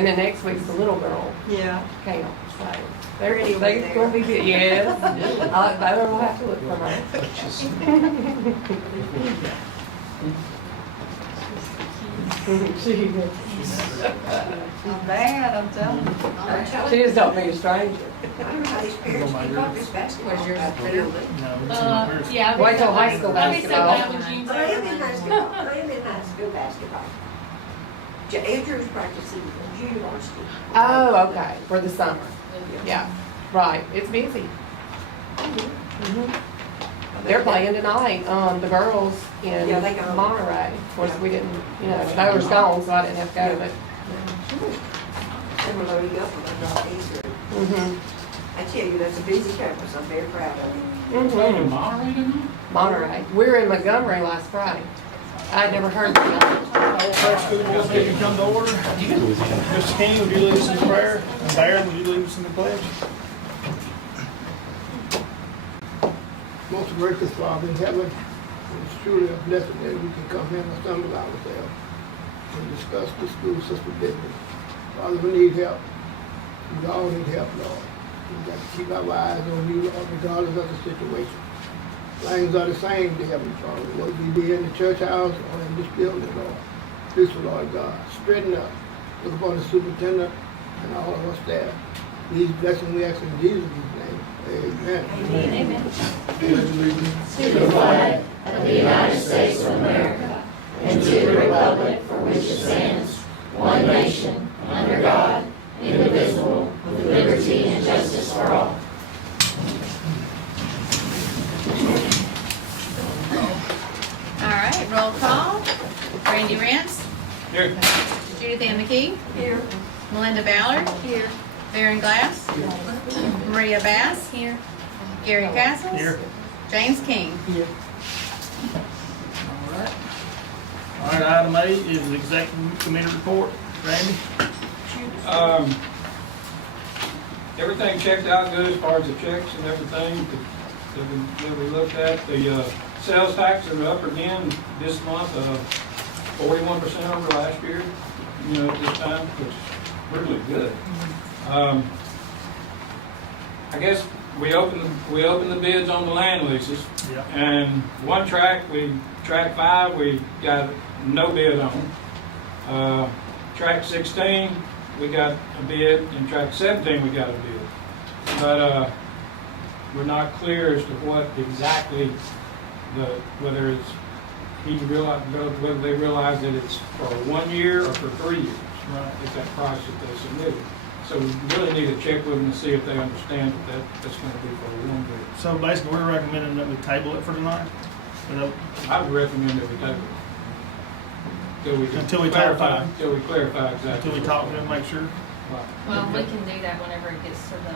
And then next week's the little girl Yeah. camp. So they're going to be good. Yes. I don't have to look for her. Not bad, I'm telling you. She just don't be a stranger. I don't know how these parents keep up this basketball. Where's yours? Field. Yeah. Wait till high school I'll be so basketball. glad when June I am in high school. I am in high school basketball. Andrew's practicing junior varsity. Oh, okay, for the summer. Yeah, right, it's busy. Mhm. They're playing tonight, the girls in Yeah, they go. Monterey. Of course, we didn't, Taylor's gone, so I didn't have to go, but. And we're loading up on the Easter. Mhm. I tell you, that's a busy campus. I'm very proud of it. Mhm. Monterey. We were in Montgomery last Friday. I'd never heard of that. First school board meeting come to order. Mr. King, would you lead us in prayer? And Darren, would you lead us in the pledge? Most gracious Father in heaven, it's truly a blessing that we can come here and assemble ourselves and discuss the school system business. Father, we need help. We all need help, Lord. We've got to keep our eyes on you, Lord, regardless of the situation. Things are the same, dear Heavenly Father, whether we be in the church house or in this building, Lord. Please, Lord God, straighten up. Look upon the superintendent and all of us there. These blessings we ask in Jesus' name. Amen. Amen. Pledge allegiance To the flag of the United States of America and to the republic for which it stands, one nation, under God, indivisible, with liberty and justice for all. All right, roll call. Randy Rance. Here. Judith Ann McKee. Here. Melinda Ballard. Here. Baron Glass. Maria Bass. Here. Gary Castles. Here. James King. All right, item A is the executive committee report. Randy? Everything checked out good as far as the checks and everything that we looked at. The sales tax are up again this month, 41% over last year, at this time, which is really good. I guess we opened the bids on the land leases. Yeah. And track 5, we got no bid on. Track 16, we got a bid, and track 17, we got a bid. But we're not clear as to what exactly whether they realize that it's for 1 year or for 3 years. Right. It's that price that they submitted. So we really need to check with them to see if they understand that's going to be for 1 year. So basically, we're recommending that we table it for tonight? I would recommend that we table it. Until we clarify. Until we clarify exactly. Until we talk to them, make sure? Right. Well, we can do that whenever it gets to the,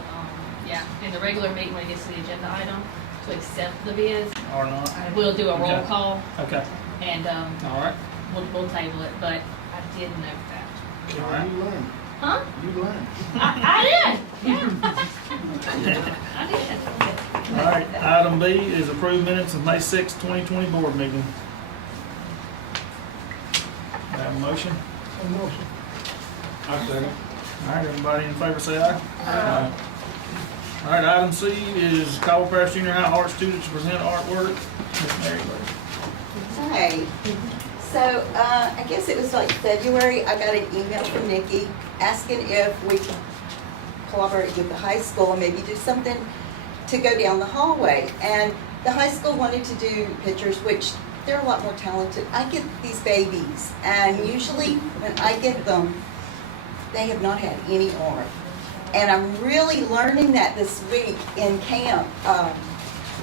in the regular meeting, when it gets to the agenda item, to accept the bids. Or not? We'll do a roll Okay. call Okay. and, All right. we'll table it, but I did note that. All right. You learn. Huh? You learn. I did, yeah. I did. All right, item B is approved minutes of May 6, 2020 board meeting. Have a motion? A motion. I second. All right, everybody in favor say aye. Aye. All right, item C is Caldwell Parish Junior High art students present artwork. Ms. Mary Lou. Hey, so I guess it was like February, I got an email from Nikki asking if we could collaborate with the high school and maybe do something to go down the hallway. And the high school wanted to do pictures, which they're a lot more talented. I get these babies, and usually when I get them, they have not had any art. And I'm really learning that this week in camp.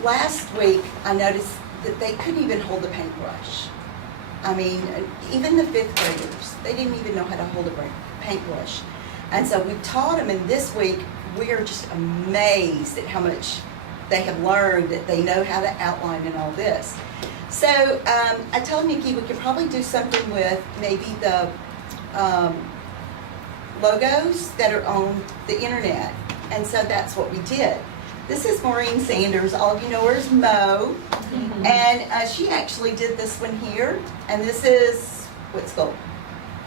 Last week, I noticed that they couldn't even hold a paintbrush. I mean, even the 5th graders, they didn't even know how to hold a paintbrush. And so we taught them, and this week, we are just amazed at how much they have learned, that they know how to outline and all this. So I told Nikki we could probably do something with maybe the logos that are on the internet. And so that's what we did. This is Maureen Sanders. All of you know her as Mo. Mm-hmm. And she actually did this one here. And this is, what school?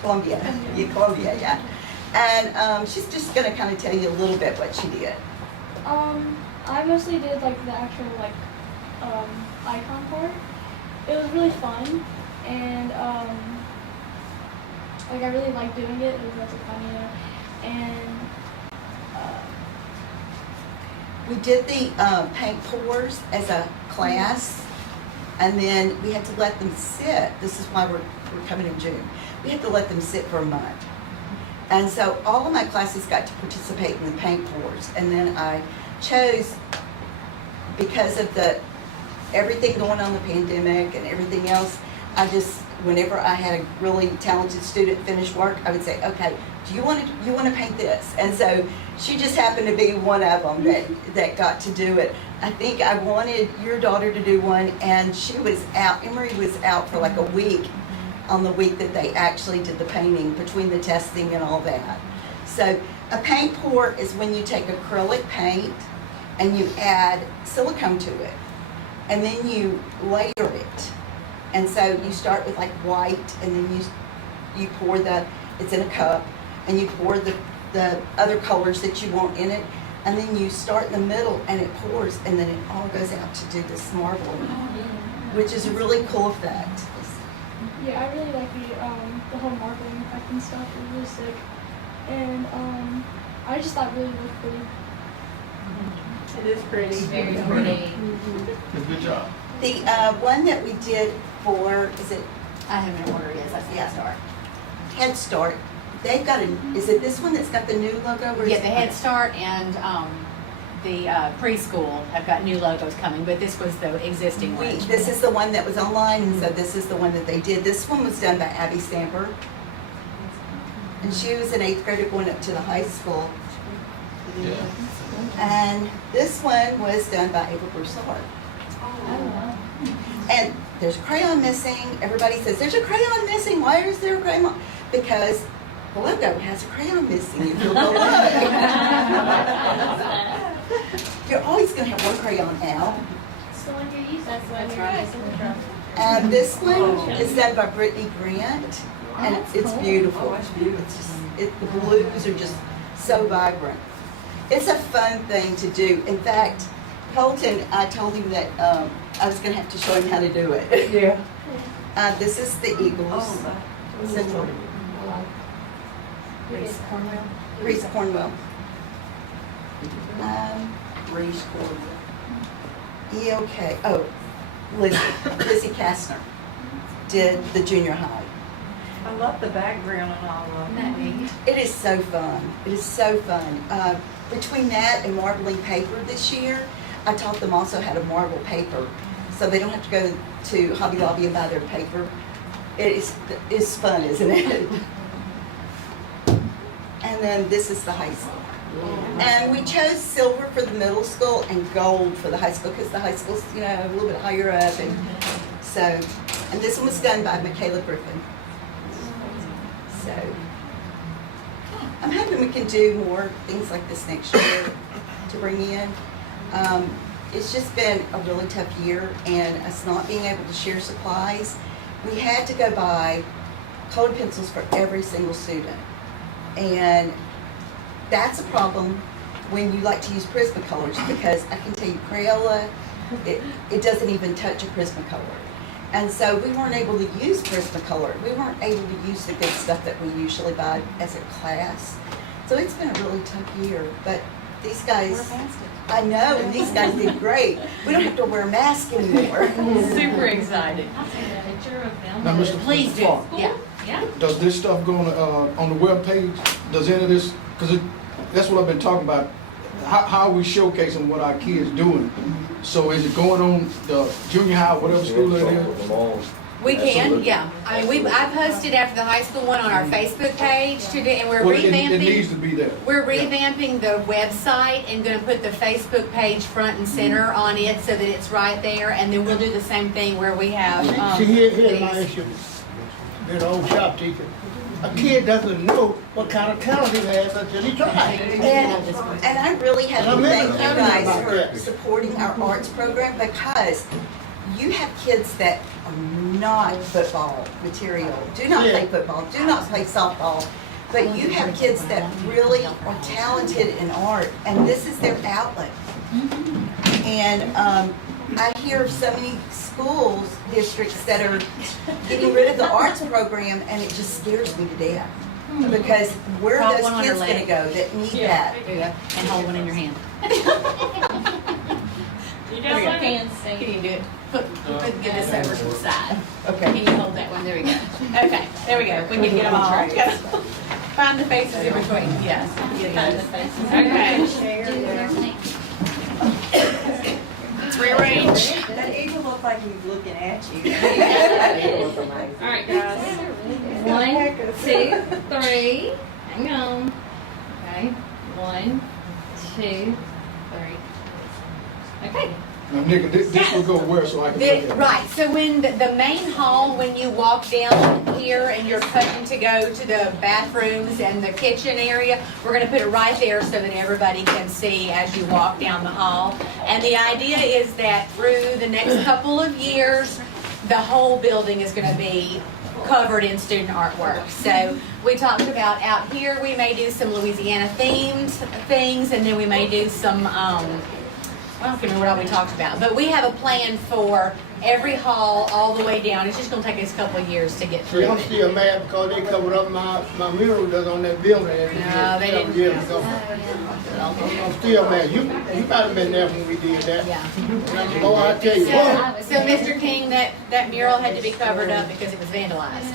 Columbia. Yeah, Columbia, yeah. And she's just gonna kind of tell you a little bit what she did. I mostly did like the actual icon part. It was really fun, and I really liked doing it. It was lots of fun, you know. And We did the paint pours as a class, and then we had to let them sit. This is why we're coming in June. We had to let them sit for a month. And so all of my classes got to participate in the paint pours. And then I chose, because of everything going on, the pandemic and everything else, whenever I had a really talented student finish work, I would say, okay, do you want to paint this? And so she just happened to be one of them that got to do it. I think I wanted your daughter to do one, and she was out, Emery was out for like a week on the week that they actually did the painting, between the testing and all that. So a paint pour is when you take acrylic paint and you add silicone to it, and then you layer it. And so you start with like white, and then you pour it's in a cup, and you pour the other colors that you want in it, and then you start in the middle and it pours, and then it all goes out to do this marbling, which is a really cool effect. yeah, I really like the whole marbling effect and stuff. It was really sick, and I just thought it really looked pretty. It is pretty. Very pretty. Good job. The one that we did for, is it I have no order, yes, that's Yeah. Head Start. Head Start? They've got is it this one that's got the new logo? Or Yeah, is the it- Head Start and the preschool have got new logos coming, but this was the existing one. This is the one that was online, and so this is the one that they did. This one was done by Abby Stamper. And she was an 8th grader going up to the high school. Yeah. And this one was done by Ava Broussard. And there's a crayon missing. Everybody says, there's a crayon missing. Why is there a crayon? Because the logo has a crayon missing. If you'll go look. You're always going to have one crayon out. So like you use That's right. And this one is done by Brittany Grant, and it's beautiful. Oh, it's beautiful. It's just, the blues are just so vibrant. It's a fun thing to do. In fact, Colton, I told him that I was going to have to show him how to do it. Yeah. This is the Eagles. Central. Reese Cornwell. Reese Cornwell. Reese Cornwell. EOK. Oh, Lizzie Kastner did the junior high. I love the background and all of Isn't that neat? It is so fun. It is so fun. Between that and marbling paper this year, I taught them also how to marble paper, so they don't have to go to Hobby Lobby and buy their paper. It's fun, isn't it? And then this is the high school. And we chose silver for the middle school and gold for the high school, because the high school's, a little bit higher up. And so, and this one was done by Michaela Griffin. So, I'm hoping we can do more things like this next year to bring in. It's just been a really tough year, and us not being able to share supplies. We had to go buy colored pencils for every single student. And that's a problem when you like to use Prismacolors, because I can tell you Crayola, it doesn't even touch a Prismacolor. And so we weren't able to use Prismacolor. We weren't able to use the good stuff that we usually buy as a class. So it's been a really tough year, but these guys, I know, and these guys did great. We don't have to wear a mask anymore. Super excited. I'll take a picture of them. Now, Mr. Please do, Clark, yeah. Yeah. does this stuff go on the webpage? Does any of this, because that's what I've been talking about. How are we showcasing what our kids doing? So is it going on the junior high, whatever school it is? We can, yeah. I mean, I posted after the high school one on our Facebook page today, and we're Well, it needs revamping. to be there. We're revamping the website and gonna put the Facebook page front and center on it so that it's right there, and then we'll do the same thing where we have, See, here's my these. issue. Being an old shop teacher. A kid doesn't know what kind of talent he has until he tries. And I really have to I'm thank you excited guys about for that. supporting our arts program, because you have kids that are not football material, do not play Yeah. football, do not play softball. But you have kids that really are talented in art, and this is their outlet. And I hear of so many schools, districts that are getting rid of the arts program, and it just scares me to death. Because where Prop are one those on her kids gonna leg. go that need that? There you go. And hold one in your hand. You There you go. got Can you do it? Get this over to the side. Okay. Can you hold that one? There we go. Okay, there we go. We can get them all. Find the faces in between, yes. Okay. Rearrange. That eagle looked like he was looking at you. All right, guys. 1, 2, 3. Hang on. Okay. 1, 2, 3. Okay. Now, Nick, this will go where, so I can look at it? Right, so when the main hall, when you walk down here and you're cutting to go to the bathrooms and the kitchen area, we're gonna put it right there so that everybody can see as you walk down the hall. And the idea is that through the next couple of years, the whole building is gonna be covered in student artwork. So we talked about out here, we may do some Louisiana themed things, and then we may do some, I don't remember what all we talked about, but we have a plan for every hall all the way down. It's just gonna take us a couple of years to get through See, I'm it. still mad because they covered up my mural that's on that building. No, they didn't. Years ago. I'm still mad. You might have been there when we did that. Yeah. Oh, I tell you what. So Mr. King, that mural had to be covered up because it was vandalized.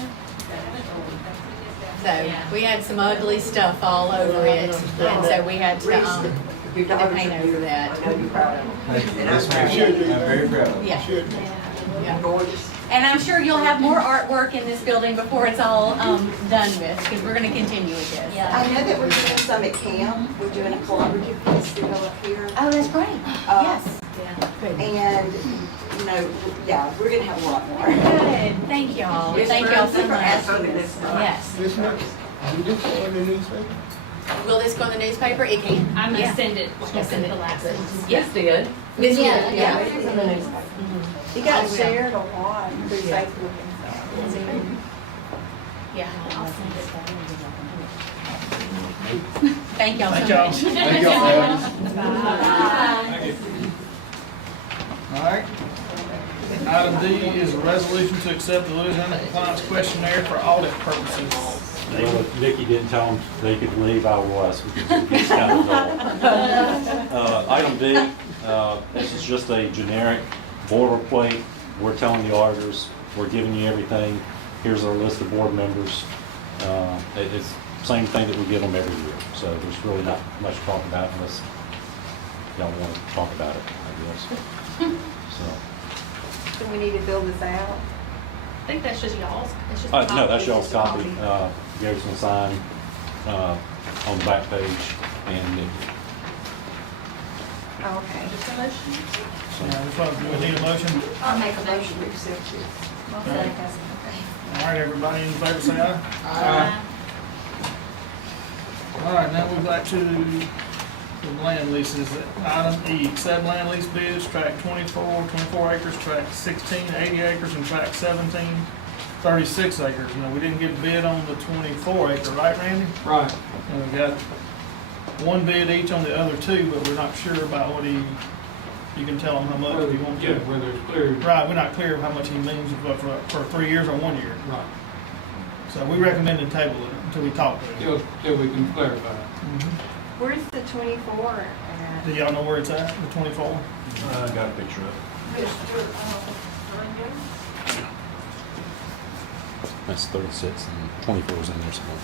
So we had some ugly stuff all over it, and so we had to, get the paint over that. I know you're proud of him. And I'm proud You of should you. be. I'm very proud of it. Yeah. Should be. Yeah. Gorgeous. And I'm sure you'll have more artwork in this building before it's all done with, because we're gonna continue with this. I know that we're doing some at camp, we're doing a collaborative piece to go up here. Oh, that's great. Yes. Good. And, you know, yeah, we're gonna have a lot more. Good. Thank y'all. Thank y'all so for much. asking this. Yes. Listen, you just go in the newspaper. Will this go in the newspaper? It can. I'm gonna Yeah. send it. I'll send it. The last one. Yes. did. This did, Yeah, yeah. it was in the newspaper. You got shared a lot through Yeah. Facebook and stuff. Yeah. I'll send it. Thank y'all so Thank y'all. much. Thank y'all. Thank you. All right. Item D is a resolution to accept the Louisiana compliance questionnaire for audit purposes. Well, if Nikki didn't tell them they could leave, I was, because it gets kind of dull. Item D, this is just a generic boilerplate. We're telling the auditors, we're giving you everything. Here's our list of board members. It's the same thing that we give them every year. So there's really not much to talk about unless y'all want to talk about it, I guess. So, Do we need to fill this out? I think that's just y'all's. It's just a no, copy. that's y'all's It's just a copy. Gary's gonna sign on the back page, and Nikki. Okay. We need a motion. I'll make a motion to accept it. All right, everybody in favor, say aye. Aye. All right, now we're back to the land leases. Item E, accept land lease bids, tract 24 acres, tract 16, 80 acres, and tract 17, 36 acres. Now, we didn't get a bid on the 24 acre, right, Randy? Right. And we got one bid each on the other two, but we're not sure about what you can tell him how much you want Yeah, to. whether it's clear. Right, we're not clear how much he means for 3 years or 1 year. Right. So we recommended table it until we talk to him. Till we can clarify. Where's the 24 at? Do y'all know where it's at, the 24? I got a picture of it. That's 36, and 24 is in there somewhere.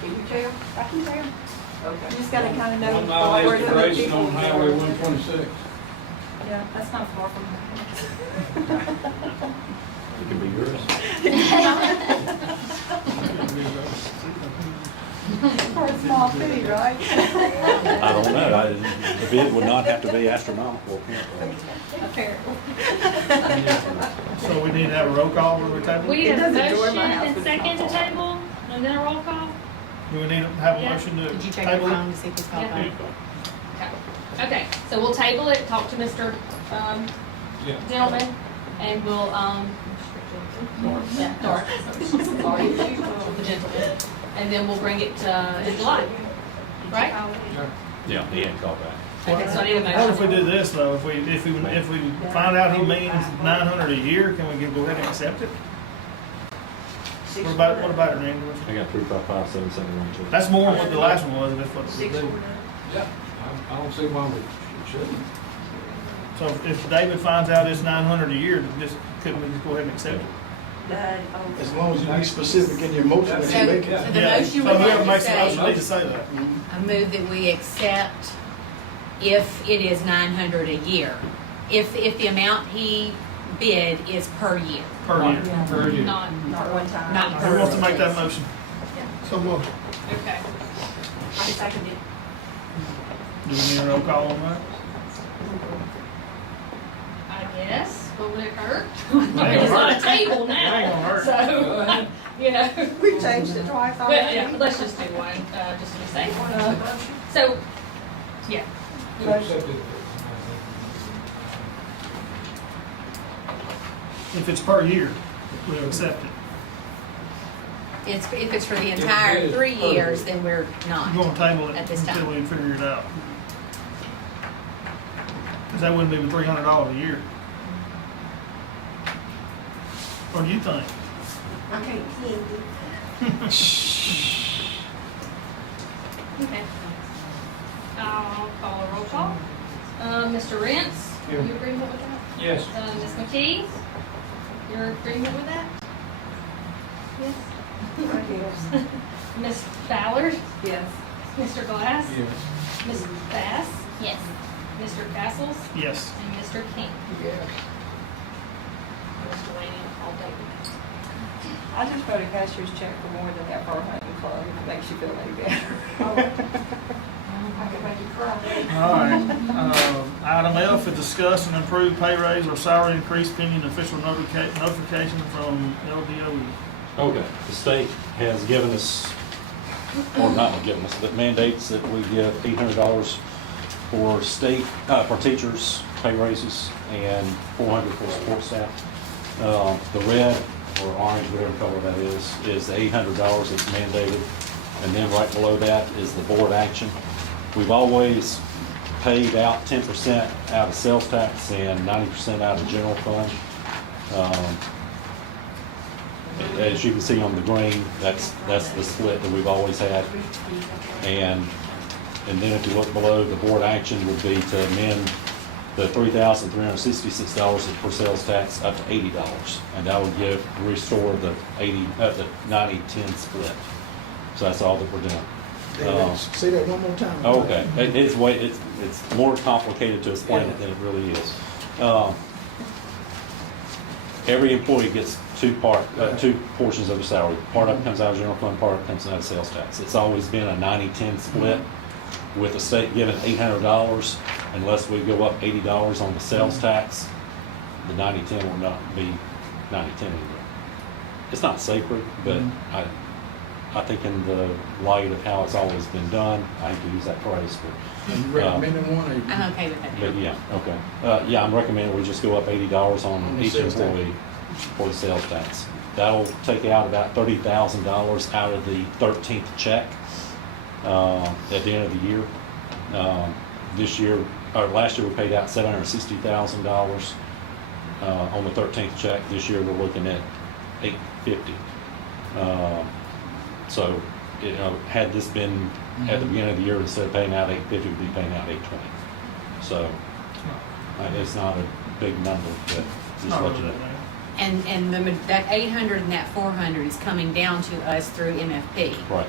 Can you tell? I can tell. Okay. You just gotta kind of know. 1 mile where the expiration people on Highway are. 126. Yeah, that's not far from It could be yours. For a small city, right? I don't know. The bid would not have to be astronomical. Apparently. So we need to have a roll call where we table We it? need a It doesn't join my motion house, and but it's second to not far. table, and then a roll call. Do we need to have a Yeah. motion to Did you check your table it? phone to see if it's called Yeah. phone? Okay, so we'll table it, talk to Mr. Yeah. Gentleman, and we'll, yeah, Doris. Sorry, the gentleman. And then we'll bring it in July, right? Yeah, he ain't called back. Okay, so I need a What if we motion. do this though, if we find out he means 900 a year, can we go ahead and accept it? What about it, Randy? I got 355-771. That's more than what the last one was, if that's what we do. Yeah, I don't see why we shouldn't. So if David finds out it's 900 a year, couldn't we just go ahead and accept it? As long as you be specific in your motion that So, you make so it. the Yeah. motion So would whoever have to makes the motion say, needs to say that. I move that we accept if it is 900 a year. If the amount he bid is per year, Per year. Per year. Not one time. not per. Who wants to make that motion? So much. Okay. I second it. Do we need a roll call on that? I guess, but would it hurt? That I ain't mean, it's gonna not a hurt. table That ain't gonna now, hurt. so, you know. We changed it twice But, yeah, let's just do one, just to be safe. So, yeah. If it's per year, we'll accept it. If it's for the entire 3 years, then we're not. We're gonna table it At this until time. we figure it out. Cause that wouldn't be $300 a year. What do you think? I can't see it. Okay. I'll call a roll call. Mr. Rentz, Here. you agreement with that? Yes. Ms. McKee, your agreement with that? Yes. Yes. Ms. Ballard, Yes. Mr. Glass, Yes. Ms. Bass? Yes. Mr. Castles Yes. and Mr. King. Yes. Mr. Laney, all day. I just wrote a cashier's check for more than that for our hunting club, if it makes you feel any better. I can make you cry. All right. Item F is discuss and improve pay raise or salary increase pending official notification from LDOE. Okay, the state has given us, or not given us, but mandates that we give $800 for for teachers, pay raises, and $400 for support staff. The red or orange, whatever color that is the $800 that's mandated. And then right below that is the board action. We've always paid out 10% out of sales tax and 90% out of general fund. As you can see on the green, that's the split that we've always had. And then if you look below, the board action would be to amend the $3,366 for sales tax up to $80. And that would restore the 90-10 split. So that's all that we're doing. Say that one more time. Okay, it's more complicated to explain it than it really is. Every employee gets two portions of their salary. Part of it comes out of general fund, part of it comes out of sales tax. It's always been a 90-10 split, with the state giving $800 unless we go up $80 on the sales tax. The 90-10 will not be 90-10 anymore. It's not sacred, but I think in the light of how it's always been done, I hate to use that phrase, You recommending one, or you? I'm okay with that but now. yeah, okay. Yeah, I'm recommending we just go up $80 on the each sales tax. employee for the sales tax. That'll take out about $30,000 out of the 13th check at the end of the year. Last year we paid out $760,000 on the 13th check. This year we're looking at $850,000. So, had this been at the beginning of the year, instead of paying out $850,000, we'd be paying out $820,000. So, it's not a big number, but just Not let you really know. bad. And that 800 and that 400 is coming down to us through MFP. Right.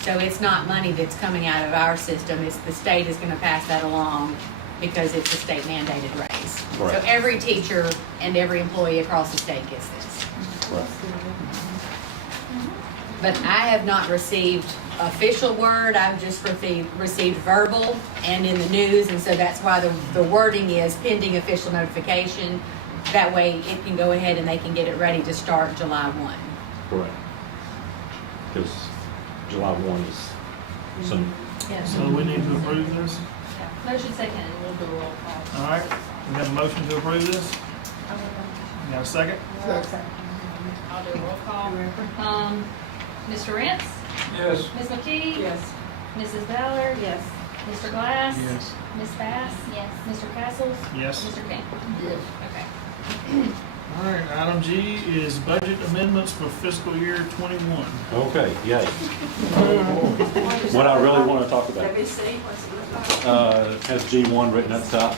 So it's not money that's coming out of our system, it's the state is gonna pass that along because it's a state mandated raise. Correct. So every teacher and every employee across the state gets this. Right. But I have not received official word, I've just received verbal and in the news, and so that's why the wording is pending official notification. That way it can go ahead and they can get it ready to start July 1. Correct. Because July 1 is soon. Yeah. So we need to approve this. Motion second, and we'll do a roll call. All right, we have a motion to approve this. You got a second? I'll do a roll call. Mr. Rents? Yes. Ms. McKee? Yes. Mrs. Ballard? Yes. Mr. Glass? Yes. Ms. Bass? Yes. Mr. Castles? Yes. Mr. King? Yes. Okay. All right, item G is budget amendments for fiscal year 21. Okay, yay. What I really want to talk about, Let me see, what's it look like? has G1 written up top.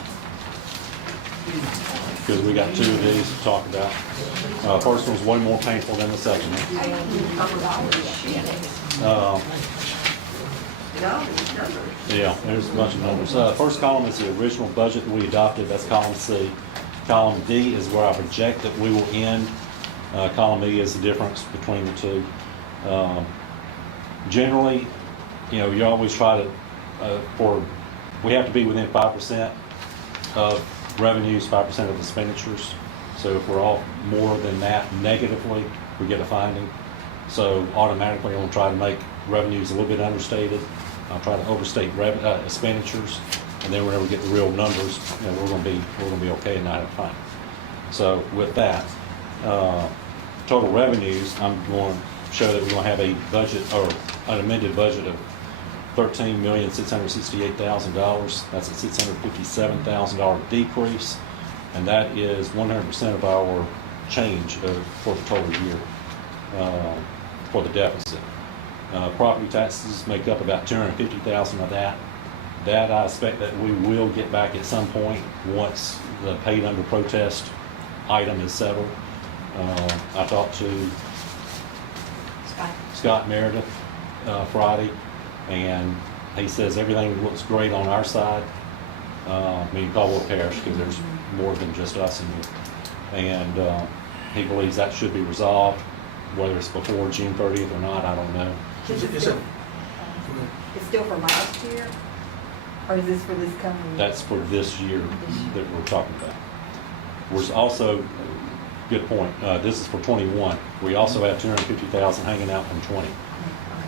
Because we got 2 of these to talk about. First one's way more painful than the second one. Yeah, there's a bunch of numbers. First column is the original budget that we adopted, that's column C. Column D is where I project that we will end. Column E is the difference between the two. Generally, you know, you always try to, we have to be within 5% of revenues, 5% of expenditures. So if we're off more than that negatively, we get a finding. So automatically, I'm gonna try to make revenues a little bit understated. I'll try to overstate expenditures, and then whenever we get the real numbers, you know, we're gonna be okay and not have a finding. So with that, total revenues, I'm going to show that we're going to have a budget, or an amended budget of $13,668,000. That's a $657,000 decrease, and that is 100% of our change for the total year for the deficit. Property taxes make up about $250,000 of that. That I expect that we will get back at some point once the paid under protest item is settled. I talked to Scott Meredith Friday, and he says everything looks great on our side, meaning Caldwell Parish, because there's more than just us in here. And he believes that should be resolved, whether it's before June 30th or not, I don't know. It's still for last year? Or is this for this coming year? That's for this year that we're talking about. We're also, good point, this is for 21. We also have 250,000 hanging out from 20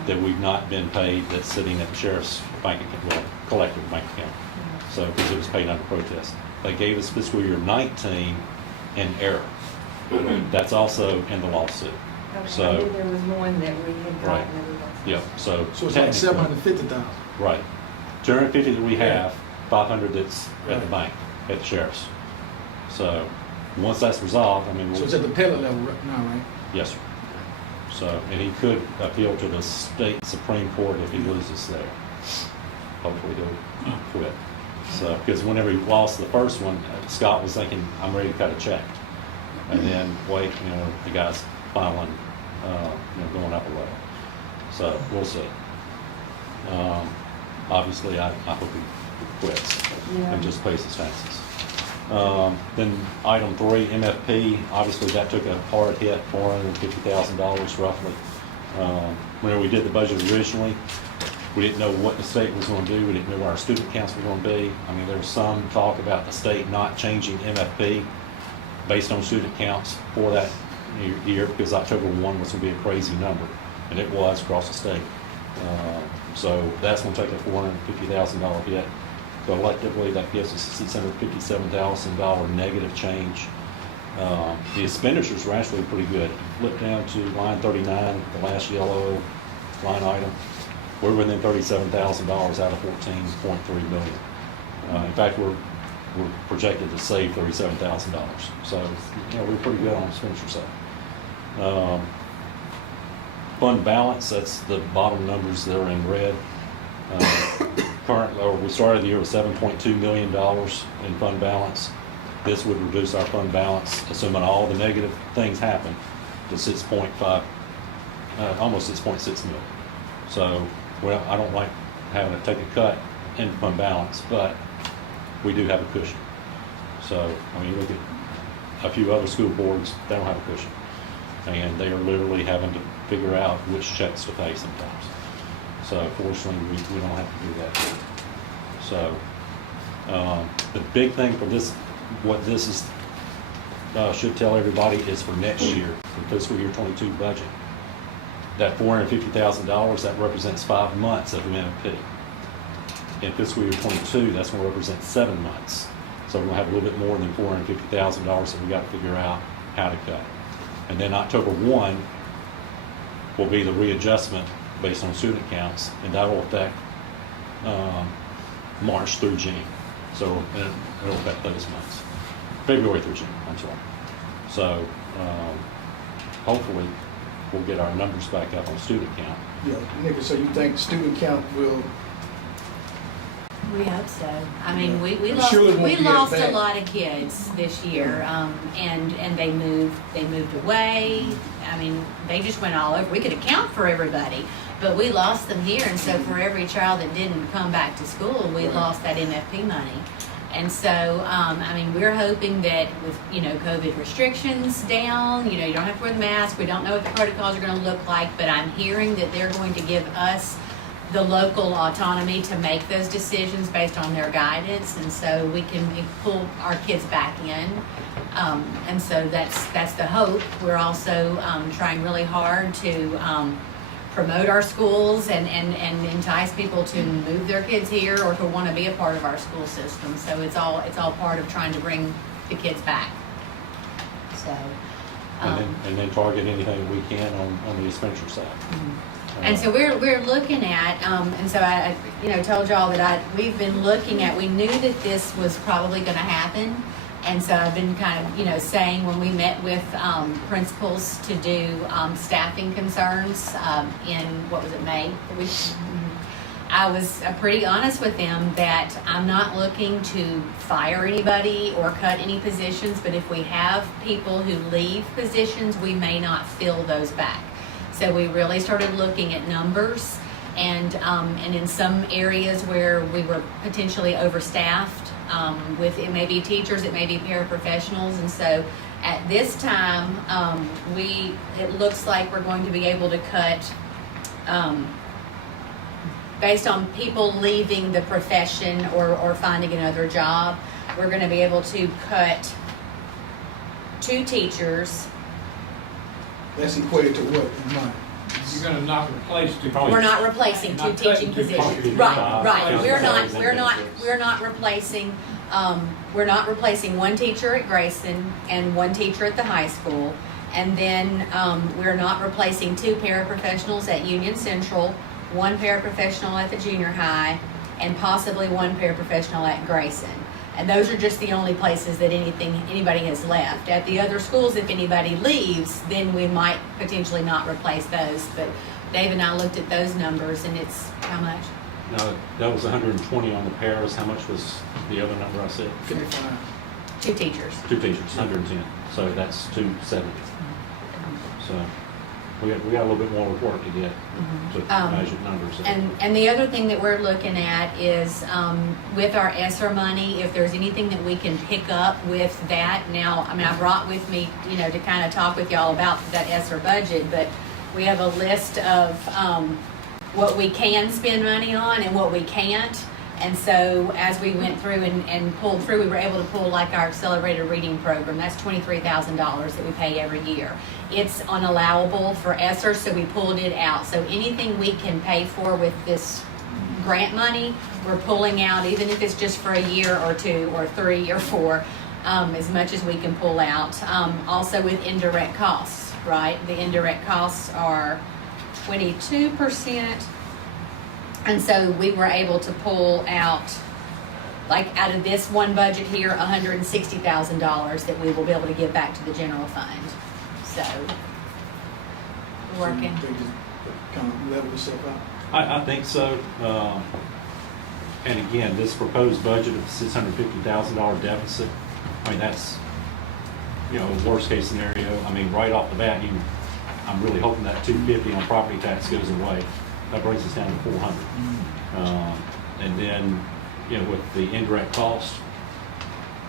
that we've not been paid, that's sitting at the sheriff's bank account, well, collective bank account. So, because it was paid under protest. They gave us fiscal year 19 in error. That's also in the lawsuit. So, I knew there was one that we had Right. gotten that we lost. Yep, so. So it's like technically- 750,000. Right. 250 that we have, 500 that's at the bank, at the sheriff's. So, once that's resolved, I mean. So it's at the pellet level right now, right? Yes, sir. So, and he could appeal to the state Supreme Court if he loses there. Hopefully he'll quit. So, because whenever he lost the first one, Scott was thinking, I'm ready to cut a check. And then, wait, you know, the guy's filing, you know, going up a level. So, we'll see. Obviously, I hope he quits and just pays his taxes. Then item 3, MFP, obviously that took a hard hit, $450,000 roughly. Whenever we did the budget originally, we didn't know what the state was going to do. We didn't know where our student counts were going to be. I mean, there was some talk about the state not changing MFP based on student counts for that year, because October 1 was going to be a crazy number, and it was across the state. So that's going to take a $450,000 hit. Collectively, that gives us a $657,000 negative change. The expenditures were actually pretty good. Flip down to line 39, the last yellow line item. We're within $37,000 out of $14.3 million. In fact, we're projected to save $37,000. So, you know, we're pretty good on the expenditure side. Fund balance, that's the bottom numbers that are in red. We started the year with $7.2 million in fund balance. This would reduce our fund balance, assuming all the negative things happen, to 6.5, almost 6.6 million. So, well, I don't like having to take a cut in fund balance, but we do have a cushion. So, I mean, look at a few other school boards, they don't have a cushion. And they are literally having to figure out which checks to pay sometimes. So fortunately, we don't have to do that. So the big thing for this, what this is, should tell everybody is for next year, for fiscal year 22 budget. that $450,000, that represents 5 months of MFP. In fiscal year '22, that's going to represent 7 months. So we're going to have a little bit more than $450,000 that we got to figure out how to cut. And then October 1 will be the readjustment based on student counts, and that will affect March through June. So it'll affect those months. February through June, I'm sorry. So hopefully we'll get our numbers back up on student count. Yeah, Nikki, so you think student count will, We hope so. I mean, we Sure it won't be as lost a bad. lot of kids this year, and they moved away. I mean, they just went all over. We could account for everybody, but we lost them here, and so for every child that didn't come back to school, we lost that MFP money. And so, I mean, we're hoping that with, COVID restrictions down, you don't have to wear the mask. We don't know what the protocols are going to look like, but I'm hearing that they're going to give us the local autonomy to make those decisions based on their guidance, and so we can pull our kids back in. And so that's the hope. We're also trying really hard to promote our schools and entice people to move their kids here or to want to be a part of our school system. So it's all part of trying to bring the kids back. So. And then target anything we can on the expenditure side. And so we're looking at, and so I told y'all that we've been looking at, we knew that this was probably going to happen. And so I've been kind of, saying when we met with principals to do staffing concerns in, what was it, May? I was pretty honest with them that I'm not looking to fire anybody or cut any positions, but if we have people who leave positions, we may not fill those back. So we really started looking at numbers, and in some areas where we were potentially overstaffed, with it may be teachers, it may be paraprofessionals, and so at this time, it looks like we're going to be able to cut, based on people leaving the profession or finding another job, we're going to be able to cut 2 teachers. that's equated to what in money? You're gonna not replace two. We're not replacing 2 Not teaching cutting two positions. teachers. Right. We're not replacing 1 teacher at Grayson and 1 teacher at the high school. And then, we're not replacing 2 paraprofessionals at Union Central, 1 paraprofessional at the junior high, and possibly 1 paraprofessional at Grayson. And those are just the only places that anybody has left. At the other schools, if anybody leaves, then we might potentially not replace those. But Dave and I looked at those numbers, and it's how much? No, that was 120 on the pairs. How much was the other number I said? 55. 2 teachers. 2 teachers, 110. So that's 270. So we got a little bit more work to get to measure numbers. And the other thing that we're looking at is with our ESSER money, if there's anything that we can pick up with that. Now, I mean, I brought with me, to kind of talk with y'all about that ESSER budget, but we have a list of what we can spend money on and what we can't. And so as we went through and pulled through, we were able to pull like our accelerated reading program. That's $23,000 that we pay every year. It's unallowable for ESSER, so we pulled it out. So anything we can pay for with this grant money, we're pulling out, even if it's just for a year or 2 or 3 or 4, as much as we can pull out. Also with indirect costs, right? The indirect costs are 22%. And so we were able to pull out, like out of this one budget here, $160,000 that we will be able to give back to the general fund. So, we're working. So you think it kind of level itself out? I think so. And again, this proposed budget of $650,000 deficit, I mean, that's, worst case scenario. I mean, right off the bat, I'm really hoping that $250 on property tax goes away. That brings us down to $400. And then, with the indirect cost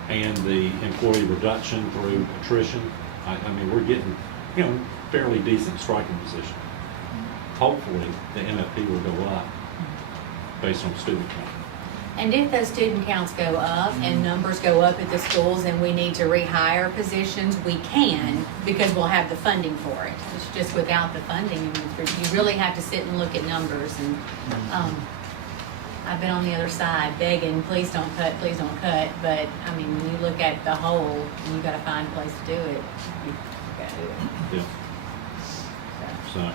and the employee reduction through attrition, I mean, we're getting, fairly decent striking position. Hopefully, the MFP will go up based on student count. And if those student counts go up and numbers go up at the schools and we need to rehire positions, we can, because we'll have the funding for it. It's just without the funding, you really have to sit and look at numbers. And I've been on the other side begging, please don't cut, please don't cut. But I mean, when you look at the whole, and you got to find a place to do it, you got to do it. Yeah. So,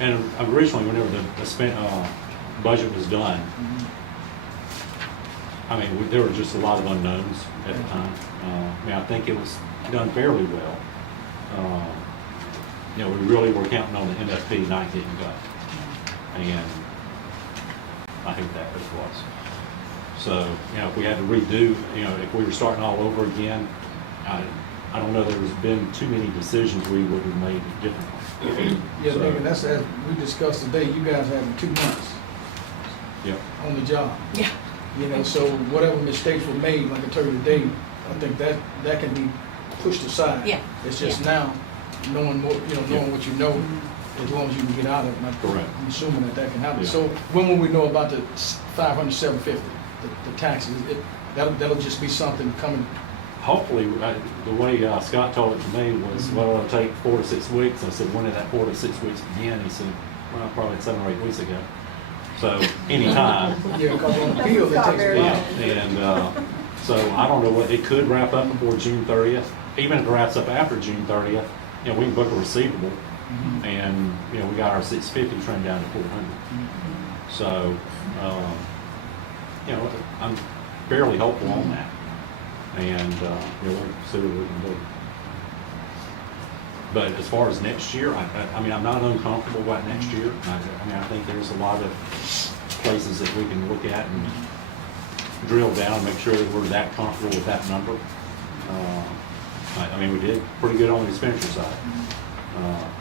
and originally, whenever the budget was done, I mean, there were just a lot of unknowns at the time. I mean, I think it was done fairly well. You know, we really were counting on the MFP not getting cut. And I think that was was. So, you know, if we had to redo, you know, if we were starting all over again, I don't know, there's been too many decisions we would have made differently. Yeah, So- Nick, and that's as we discussed today, you guys having 2 months Yep. on the job. Yeah. You know, so whatever mistakes were made, like I told you today, I think that can be pushed aside. Yeah. It's just now, knowing more, you know, knowing what you know, as long as you can get out of it. Correct. I'm assuming that can happen. Yeah. So when will we know about the 500, 750, the taxes? That'll just be something coming. Hopefully, the way Scott told it to me was, well, it'll take 4 to 6 weeks. I said, when did that 4 to 6 weeks begin? He said, well, probably 7 or 8 weeks ago. So anytime. Yeah, because on the bill, it takes a Yeah, while. and so I don't know what, it could wrap up before June 30th. Even if it wraps up after June 30th, you know, we can book a receivable, and, you know, we got our 650 trimmed down to 400. So, you know, I'm fairly hopeful on that. And, you know, we'll see what we can do. But as far as next year, I mean, I'm not uncomfortable about next year. I mean, I think there's a lot of places that we can look at and drill down and make sure that we're that comfortable with that number. I mean, we did pretty good on the expenditure side.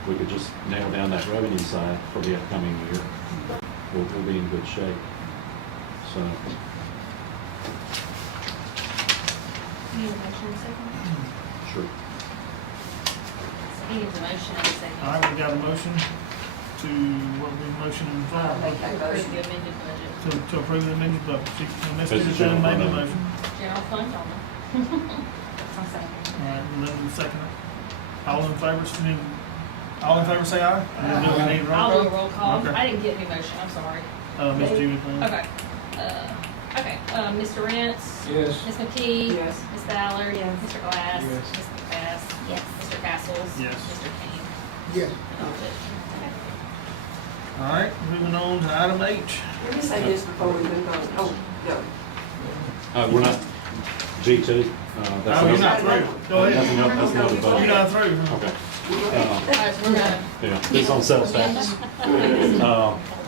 We could just nail down that revenue side for the upcoming year. We'll be in good shape. So, Need a motion and a second? sure. He needs a motion and a second. All right, we got a motion to, what we motion Make that Approve motion. the amended budget. to approve the amended budget. Ms. It's a Peterson general made the fund. motion. General fund only. I'll second. All right, Linda second. All in favor, say aye. Do we need a roll I'll do a call? roll call. Okay. I didn't get any motion, I'm sorry. Ms. Judith. Okay. Mr. Rents? Yes. Ms. McKee? Yes. Ms. Ballard? Yes. Mr. Glass? Yes. Ms. McBath? Yes. Mr. Castles? Yes. Mr. King? Yes. And I'll vote. All right, moving on to item H. Let me say this before we move on. Oh, no. We're not, G2. That's Oh, you're another- not through. Go That's ahead. another You're budget. not through. Okay. All right, so we're gonna, Yeah, this is on sales tax.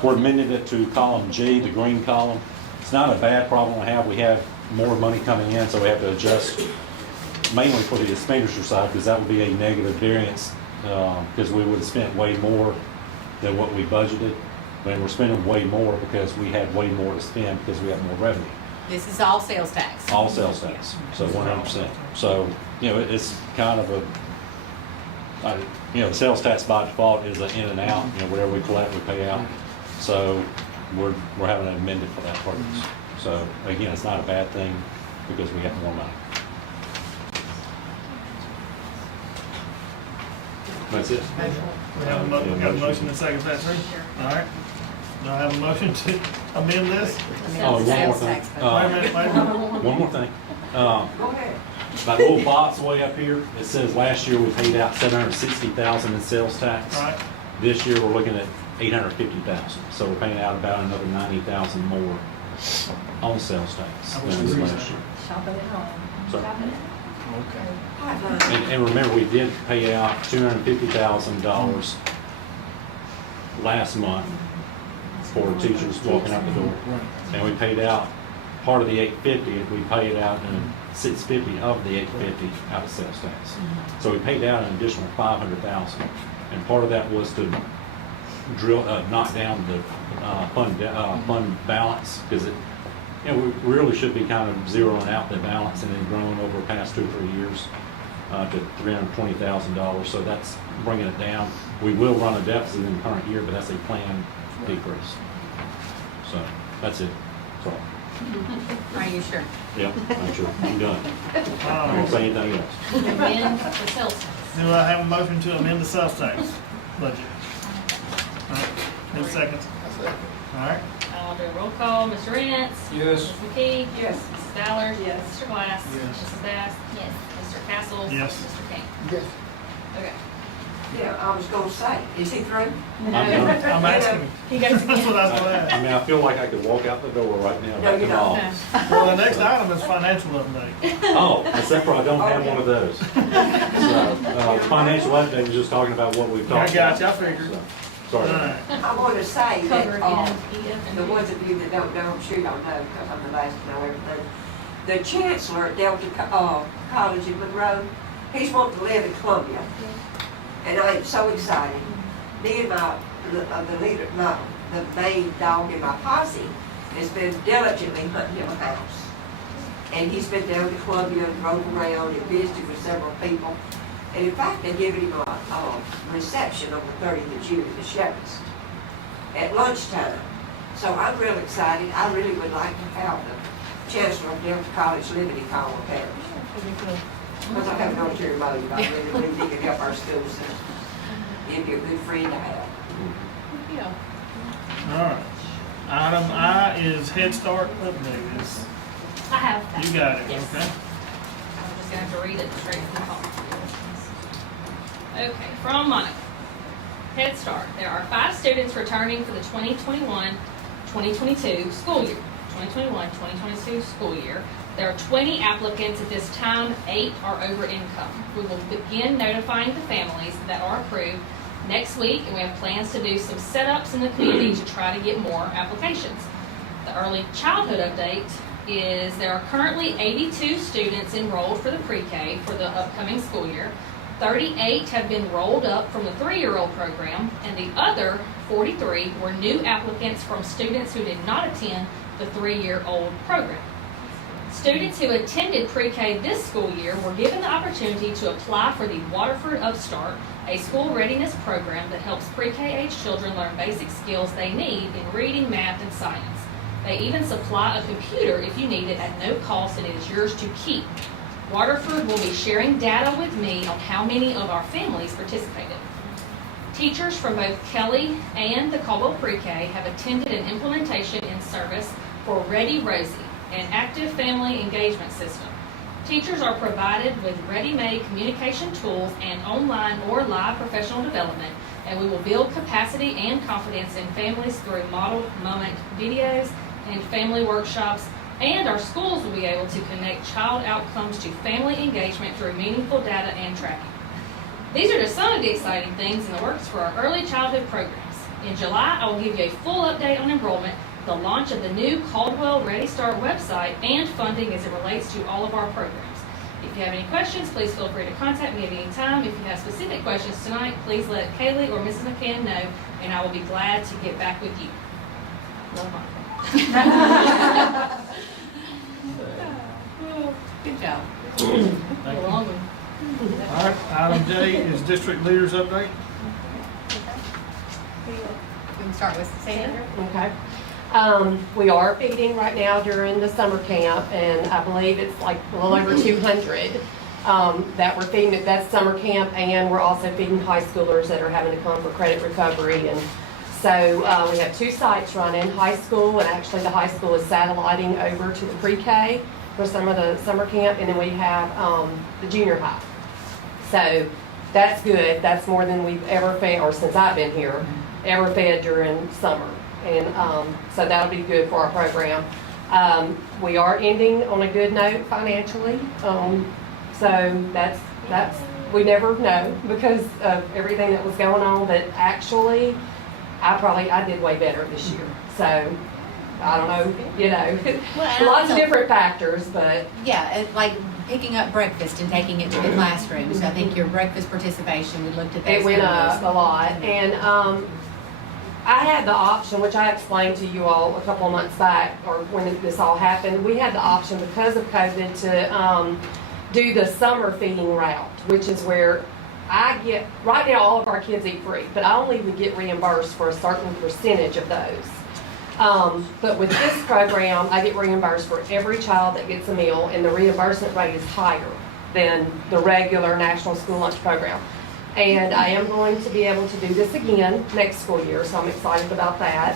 We're amending it to column G, the green column. It's not a bad problem to have. We have more money coming in, so we have to adjust mainly for the expenditure side, because that would be a negative variance, because we would have spent way more than what we budgeted. But we're spending way more because we had way more to spend because we have more revenue. This is all sales tax. All sales tax, so 100%. So, you know, it's kind of you know, the sales tax by default is an in and out, you know, whatever we collect, we pay out. So we're having it amended for that purpose. So again, it's not a bad thing because we have more money. That's it. We have we got a motion and a second, that's right? All right. Do I have a motion to amend this? Oh, one more Sales thing. tax. Wait a minute, wait a minute. One more thing. Go ahead. That little box way up here, it says last year we paid out $760,000 in sales tax. All right. This year, we're looking at $850,000, so we're paying out about another $90,000 more on sales tax than this last year. Shopping at home. So- Shopping at home. Okay. And remember, we did pay out $250,000 last month for teachers walking out the door. Right. And we paid out part of the $850, we paid out in $650 of the $850 out of sales tax. So we paid out an additional $500,000, and part of that was to knock down the fund balance, because it, you know, we really should be kind of zeroing out the balance and then growing over the past 2 or 3 years to $320,000. So that's bringing it down. We will run a deficit in the current year, but that's a planned decrease. So that's it. So. Are you sure? Yeah, I'm sure, I'm done. I All won't right. say anything else. Amend the sales tax. Do I have a motion to amend the sales tax budget? All right, need a second? All right, I'll do a roll call. Mr. Rennett? Yes. Ms. McKee? Yes. Mrs. Ballard? Yes. Mr. Glass? Yes. Mrs. Bass? Yes. Mr. Castle? Yes. Mr. King? Yes. Okay. Yeah, I was gonna say, is he through? I'm done. I'm asking. He goes That's what I was gonna ask. I mean, I feel like I could walk out the door right now. No, back you in the don't. office. Well, the next item is financial update. Oh, except for I don't have one of those. So, the financial update was just talking about what we've I talked got about. you, I figured. So, All Sorry. right. I want to say Cover that, N, E, F, and the G. ones of you that don't know, I'm sure y'all know, because I'm the last to know everything. The chancellor at Delta College in Monroe, he's wanting to live in Columbia. And I am so excited. Me and the leader, the main dog in my posse has been diligently hunting him a house. And he's been down to Columbia and drove around and visited with several people. And in fact, they're giving him a reception on the 30th of June at the Chevys at lunchtime. So I'm real excited. I really would like to have the chancellor of Delta College living in Conway Parish. Because I have no ulterior motive. I really believe he can help our school system. He'd be a good friend to have. Yeah. All right. Item I is Head Start update. Is- I have that. You got it, Yes. okay? I'm just gonna have to read it straight from the top. Okay, from Monica. Head Start. There are 5 students returning for the 2021-2022 school year. 2021-2022 school year. There are 20 applicants at this time. 8 are over income. We will begin notifying the families that are approved next week, and we have plans to do some setups in the community to try to get more applications. The early childhood update is there are currently 82 students enrolled for the pre-K for the upcoming school year. 38 have been rolled up from the 3-year-old program, and the other 43 were new applicants from students who did not attend the 3-year-old program. Students who attended pre-K this school year were given the opportunity to apply for the Waterford Upstart, a school readiness program that helps pre-K age children learn basic skills they need in reading, math, and science. They even supply a computer if you need it at no cost, and it is yours to keep. Waterford will be sharing data with me on how many of our families participated. Teachers from both Kelly and the Caldwell Pre-K have attended an implementation in service for Ready Rosie, an active family engagement system. Teachers are provided with ready-made communication tools and online or live professional development, and we will build capacity and confidence in families through model moment videos and family workshops, and our schools will be able to connect child outcomes to family engagement through meaningful data and tracking. These are just some of the exciting things in the works for our early childhood programs. In July, I will give you a full update on enrollment, the launch of the new Caldwell Ready Start website, and funding as it relates to all of our programs. If you have any questions, please feel free to contact me at any time. If you have specific questions tonight, please let Kaylee or Mrs. McCann know, and I will be glad to get back with you. Love Monica. Good job. Thank you. Long one. All right, item J is District Leaders update. We can start with Sandra. Okay. We are feeding right now during the summer camp, and I believe it's like a little over 200 that we're feeding at that summer camp, and we're also feeding high schoolers that are having to come for credit recovery. And so we have 2 sites running, high school, and actually the high school is satelliting over to the pre-K for some of the summer camp, and then we have the junior high. So that's good. That's more than we've ever fed, or since I've been here, ever fed during summer. And so that'll be good for our program. We are ending on a good note financially. So that's we never know because of everything that was going on, but actually I did way better this year. So I don't know, lots of different factors, but Yeah, it's like picking up breakfast and taking it to the classroom. So I think your breakfast participation, we looked at those it went up numbers. a lot. And I had the option, which I explained to you all a couple of months back, or when this all happened, we had the option because of COVID to do the summer feeding route, which is where I get, right now all of our kids eat free, but I only would get reimbursed for a certain percentage of those. But with this program, I get reimbursed for every child that gets a meal, and the reimbursement rate is higher than the regular National School Lunch Program. And I am going to be able to do this again next school year, so I'm excited about that.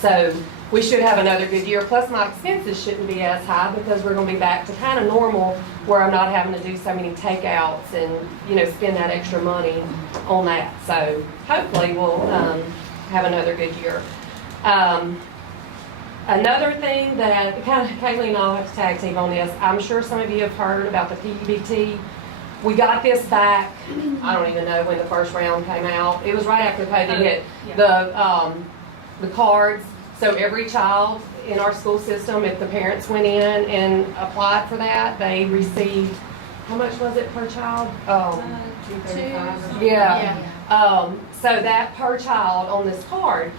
So we should have another good year, plus my expenses shouldn't be as high because we're gonna be back to kind of normal where I'm not having to do so many takeouts and, you know, spend that extra money on that. So hopefully we'll have another good year. Another thing that kind of Kaylee and I'll have to tag team on this. I'm sure some of you have heard about the PEBT. We got this back, I don't even know when the first round came out. It was right after COVID hit. The cards. So every child in our school system, if the parents went in and applied for that, they received, how much was it per child? So that per child on this card.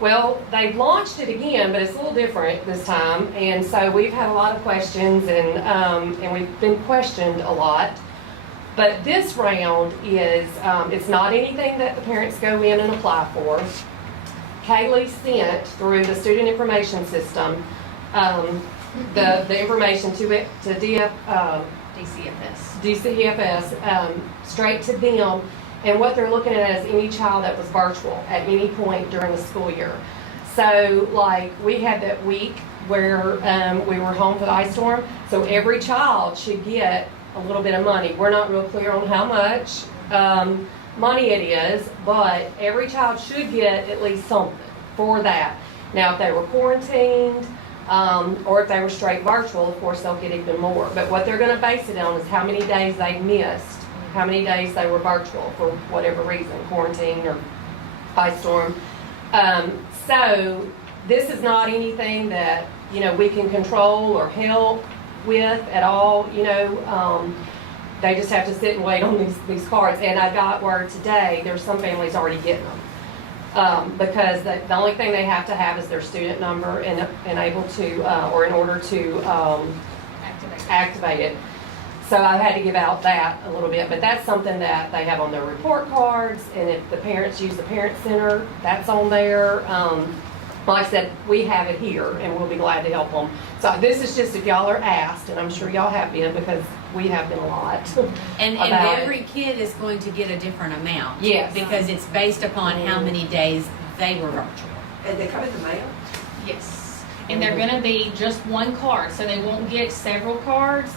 Well, they've launched it again, but it's a little different this time. And so we've had a lot of questions and we've been questioned a lot. But this round is, it's not anything that the parents go in and apply for. Kaylee sent through the student information system, the information to DCFS, straight to them. And what they're looking at is any child that was virtual at any point during the school year. So like we had that week where we were home for the ice storm. So every child should get a little bit of money. We're not real clear on how much money it is, but every child should get at least something for that. Now, if they were quarantined or if they were straight virtual, of course, they'll get even more. But what they're going to base it on is how many days they missed, how many days they were virtual for whatever reason, quarantine or ice storm. So this is not anything that, you know, we can control or help with at all, you know. They just have to sit and wait on these cards. And I got word today, there's some families already getting them. Because the only thing they have to have is their student number and able to, or in order to activate it. So I had to give out that a little bit, but that's something that they have on their report cards, and if the parents use the parent center, that's on there. Like I said, we have it here, and we'll be glad to help them. So this is just if y'all are asked, and I'm sure y'all have been because we have been a lot. And every kid is going to get a different amount. Yes. Because it's based upon how many days they were virtual. And they come in the mail? Yes. And they're gonna be just one card, so they won't get several cards.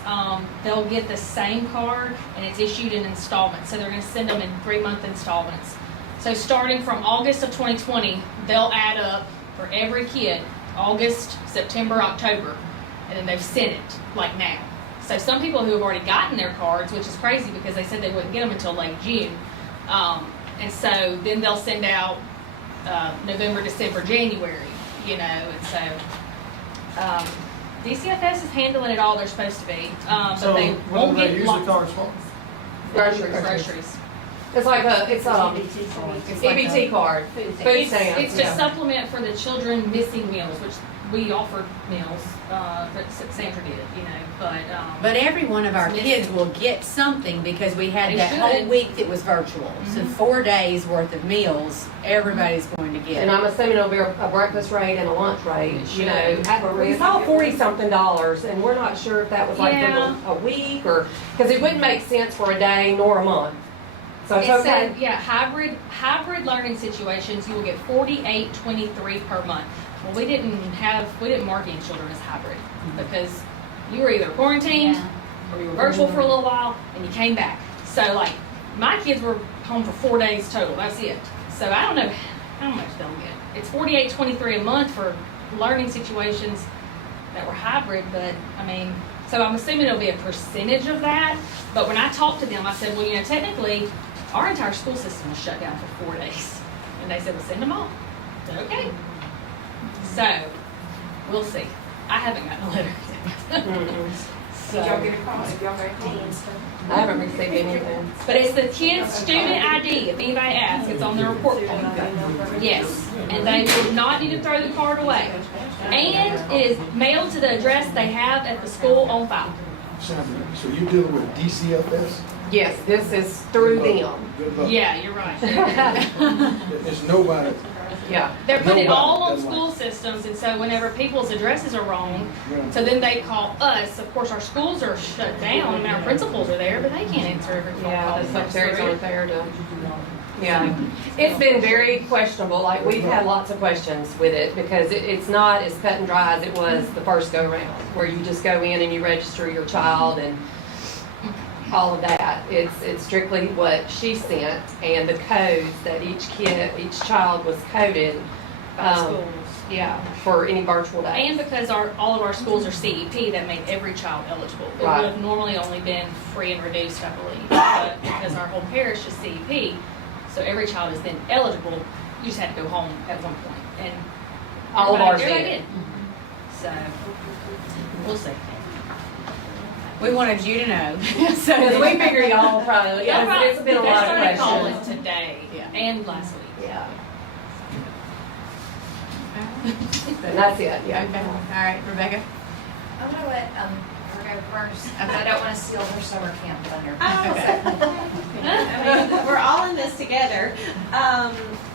They'll get the same card, and it's issued in installments. So they're gonna send them in 3-month installments. So starting from August of 2020, they'll add up for every kid, August, September, October, and then they've sent it, like now. So some people who have already gotten their cards, which is crazy because they said they wouldn't get them until late June. And so then they'll send out November, December, January, you know, and so DCFS is handling it all they're supposed to be. But So they what won't do they get use the lots cards for? groceries. It's like it's EBT card, food stamps. It's to supplement for the children missing meals, which we offered meals, but Sandra did, you know, But every one of our Missing. kids will get something because we had They that should. whole week that was virtual. So 4 days worth of meals, everybody's going to get. And I'm assuming it'll be a breakfast rate and a lunch rate, you know. Should. We saw $40-something, and we're not sure if that was like Yeah. for a week or, because it wouldn't make sense for a day nor a month. So it's It okay. said, hybrid learning situations, you will get 48.23 per month. Well, we didn't mark any children as hybrid because you were either quarantined or you were virtual for a little while and you came back. So like my kids were home for 4 days total. That's it. So I don't know how much they'll get. It's 48.23 a month for learning situations that were hybrid, but I mean, so I'm assuming it'll be a percentage of that. But when I talked to them, I said, well, you know, technically our entire school system was shut down for 4 days. And they said, well, send them all. I said, okay. So, we'll see. I haven't gotten a letter yet. So, Did y'all get a call? Did y'all get a call? I haven't received anything. But it's the kid's student ID. If anybody asks, it's on their report card. Yes. And they will not need to throw the card away. And it is mailed to the address they have at the school on file. Sandra, so you're dealing with DCFS? Yes, this is through them. Good luck. Yeah, you're right. There's nobody. Yeah. They're putting it all on Nobody school systems, and so whenever people's addresses are wrong, Yeah. so then they call us. Of course, our schools are shut down, and our principals are there, but they can't answer every phone call. Yeah, the that comes secretaries through. aren't there to, yeah. It's been very questionable, like, we've had lots of questions with it, because it's not as cut and dry as it was the first go-round, where you just go in and you register your child and all of that. It's strictly what she sent, and the codes that each child was coded. By schools. Yeah, for any virtual day. And because all of our schools are CEP, that made every child eligible. It Right. would have normally only been free and reduced, I believe. But because our whole parish is CEP, so every child is then eligible, you just had to go home at one point. And All of ours everybody did. So, we'll see. We wanted you to know. Because we figure y'all probably, yeah, it's been a They lot of started calling questions. today Yeah. and last week. Yeah. And that's it, yeah. Okay, all right, Rebecca? I'm gonna let her go first. I don't wanna steal her summer camp thunder. I mean, we're all in this together.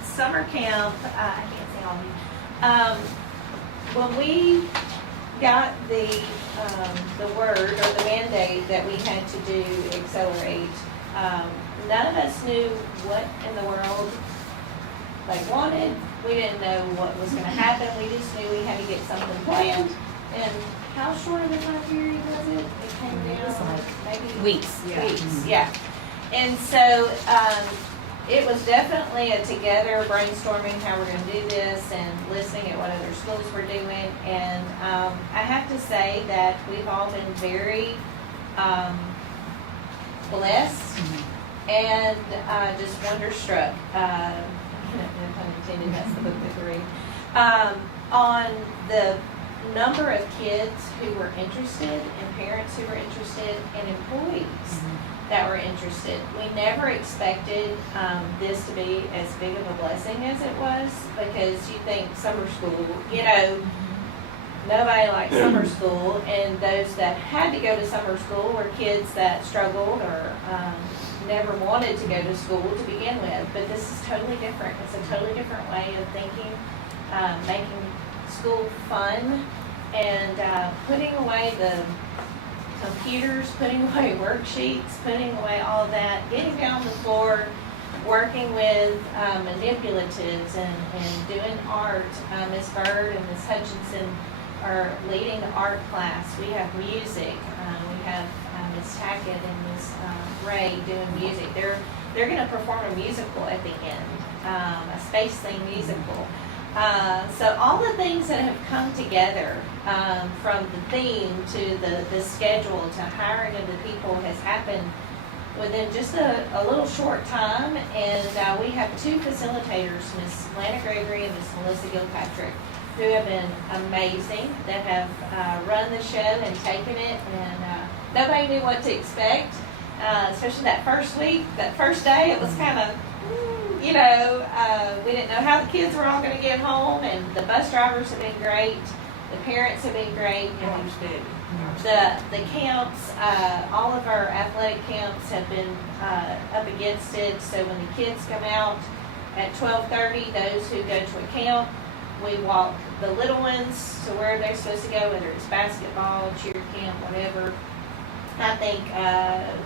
Summer camp, I can't say all of you. When we got the word or the mandate that we had to do Accelerate, none of us knew what in the world they wanted. We didn't know what was gonna happen. We just knew we had to get something planned. And how short of a time period was it? It came down maybe Weeks. weeks, yeah. And so, it was definitely a together brainstorming how we're gonna do this and listening at what other schools were doing. And, I have to say that we've all been very, blessed and, just wonderstruck, no pun intended, that's the book that we read, on the number of kids who were interested and parents who were interested and employees that were interested. We never expected this to be as big of a blessing as it was, because you think summer school, nobody likes summer school, and those that had to go to summer school were kids that struggled or never wanted to go to school to begin with. But this is totally different. It's a totally different way of thinking, making school fun, and putting away the computers, putting away worksheets, putting away all of that, getting down on the floor, working with manipulatives and doing art. Miss Bird and Miss Hutchinson are leading the art class. We have music. We have Miss Tackett and Miss Ray doing music. They're going to perform a musical at the end, a space theme musical. So all the things that have come together, from the theme to the schedule to hiring of the people, has happened within just a little short time. And we have two facilitators, Miss Lana Gregory and Miss Melissa Gilpatrick, who have been amazing, that have run the show and taken it, and nobody knew what to expect, especially that first week, that first day. It was kind of, we didn't know how the kids were all going to get home, and the bus drivers have been great, the parents have been great, and the camps, all of our athletic camps have been up against it. So when the kids come out at 12:30, those who go to a camp, we walk the little ones to where they're supposed to go, whether it's basketball, cheer camp, whatever. I think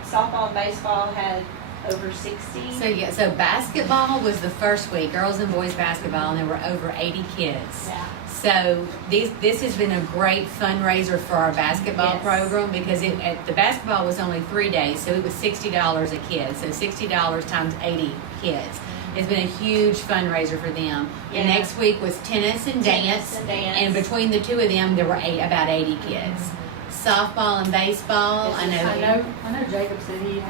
softball and baseball had over 60. So basketball was the first week, girls and boys basketball, and there were over 80 kids. Yeah. So this has been a great fundraiser for our basketball Yes. program, because the basketball was only 3 days, so it was $60 a kid. So $60 times 80 kids. It's been a huge fundraiser for them. Yeah. And next week was tennis and dance. And between the two of them, there were about 80 kids. Softball and baseball, I know Jacob said he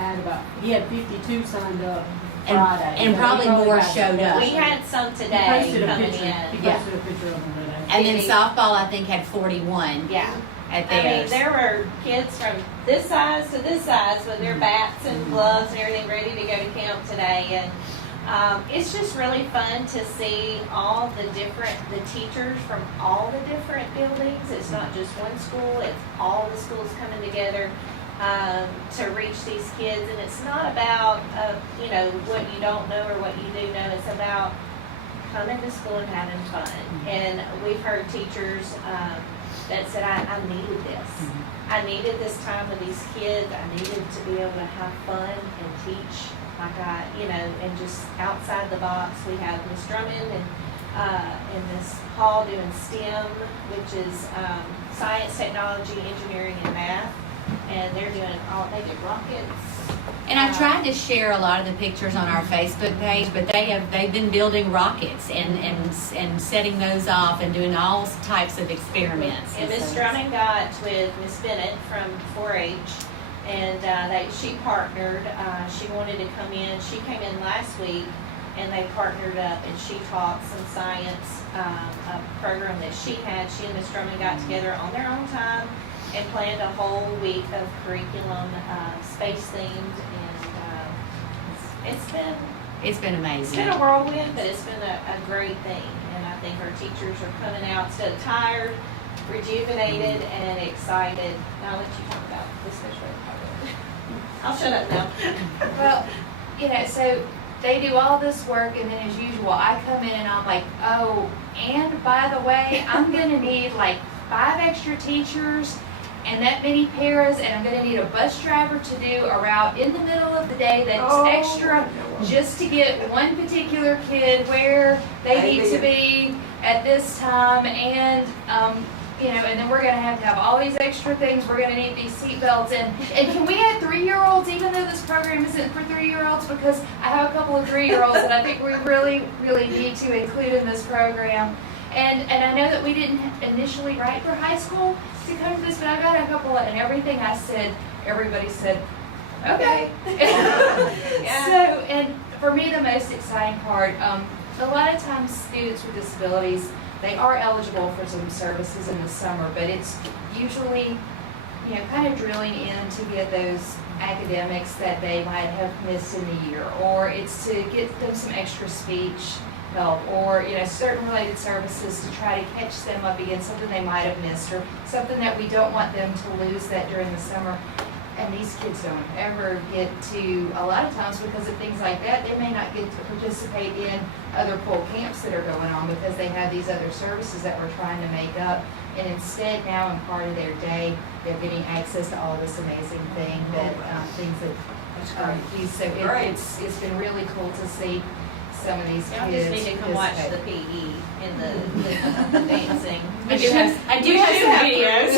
had 52 signed up And- Friday. and probably more showed up. We had some He today posted a coming picture. He in. Yeah. posted a picture of them today. And then softball, I think, had 41 Yeah. at I mean, theirs. there were kids from this size to this size with their bats and gloves and everything ready to go to camp today. And It's just really fun to see all the teachers from all the different buildings. It's not just one school, it's all the schools coming together to reach these kids. And it's not about, what you don't know or what you do know. It's about coming to school and having fun. And we've heard teachers that said, I needed this. I needed this time with these kids. I needed to be able to have fun and teach and just outside the box. We have Miss Drummond and Miss Hall doing STEM, which is science, technology, engineering, and math. And they're doing they did rockets. And I tried to share a lot of the pictures on our Facebook page, but they've been building rockets and setting those off and doing all types of experiments. And Miss Drummond got with Miss Bennett from 4-H, and she partnered. She wanted to come in. She came in last week, and they partnered up, and she taught some science, a program that she had. She and Miss Drummond got together on their own time and planned a whole week of curriculum, space themed, and it's been amazing. It's been a whirlwind, but it's been a great thing. And I think our teachers are coming out instead of tired, rejuvenated, and excited. Now I'll let you talk about the special ed part. I'll shut up now. Well, so they do all this work, and then as usual, I come in and I'm like, oh, and by the way, I'm gonna need like 5 extra teachers and that many paras, and I'm going to need a bus driver to do a route in the middle of the day that's extra just to get one particular kid where they need to be at this time, and and then we're going to have all these extra things. We're going to need these seat belts, and can we add 3-year-olds, even though this program isn't for 3-year-olds, because I have a couple of 3-year-olds that I think we really, really need to include in this program. And I know that we didn't initially write for high school to come to this, but I got a couple, and everything I said, everybody said, okay. So, and for me, the most exciting part, a lot of times students with disabilities, they are eligible for some services in the summer, but it's usually, kind of drilling in to get those academics that they might have missed in the year, or it's to get them some extra speech help, or certain related services to try to catch them up against something they might have missed, or something that we don't want them to lose that during the summer. And these kids don't ever get to, a lot of times because of things like that, they may not get to participate in other full camps that are going on because they have these other services that we're trying to make up. And instead, now in part of their day, they're getting access to all this amazing thing things that it's been really cool to see some of these Y'all kids. just need to come watch the PE and the dancing. I do have some videos.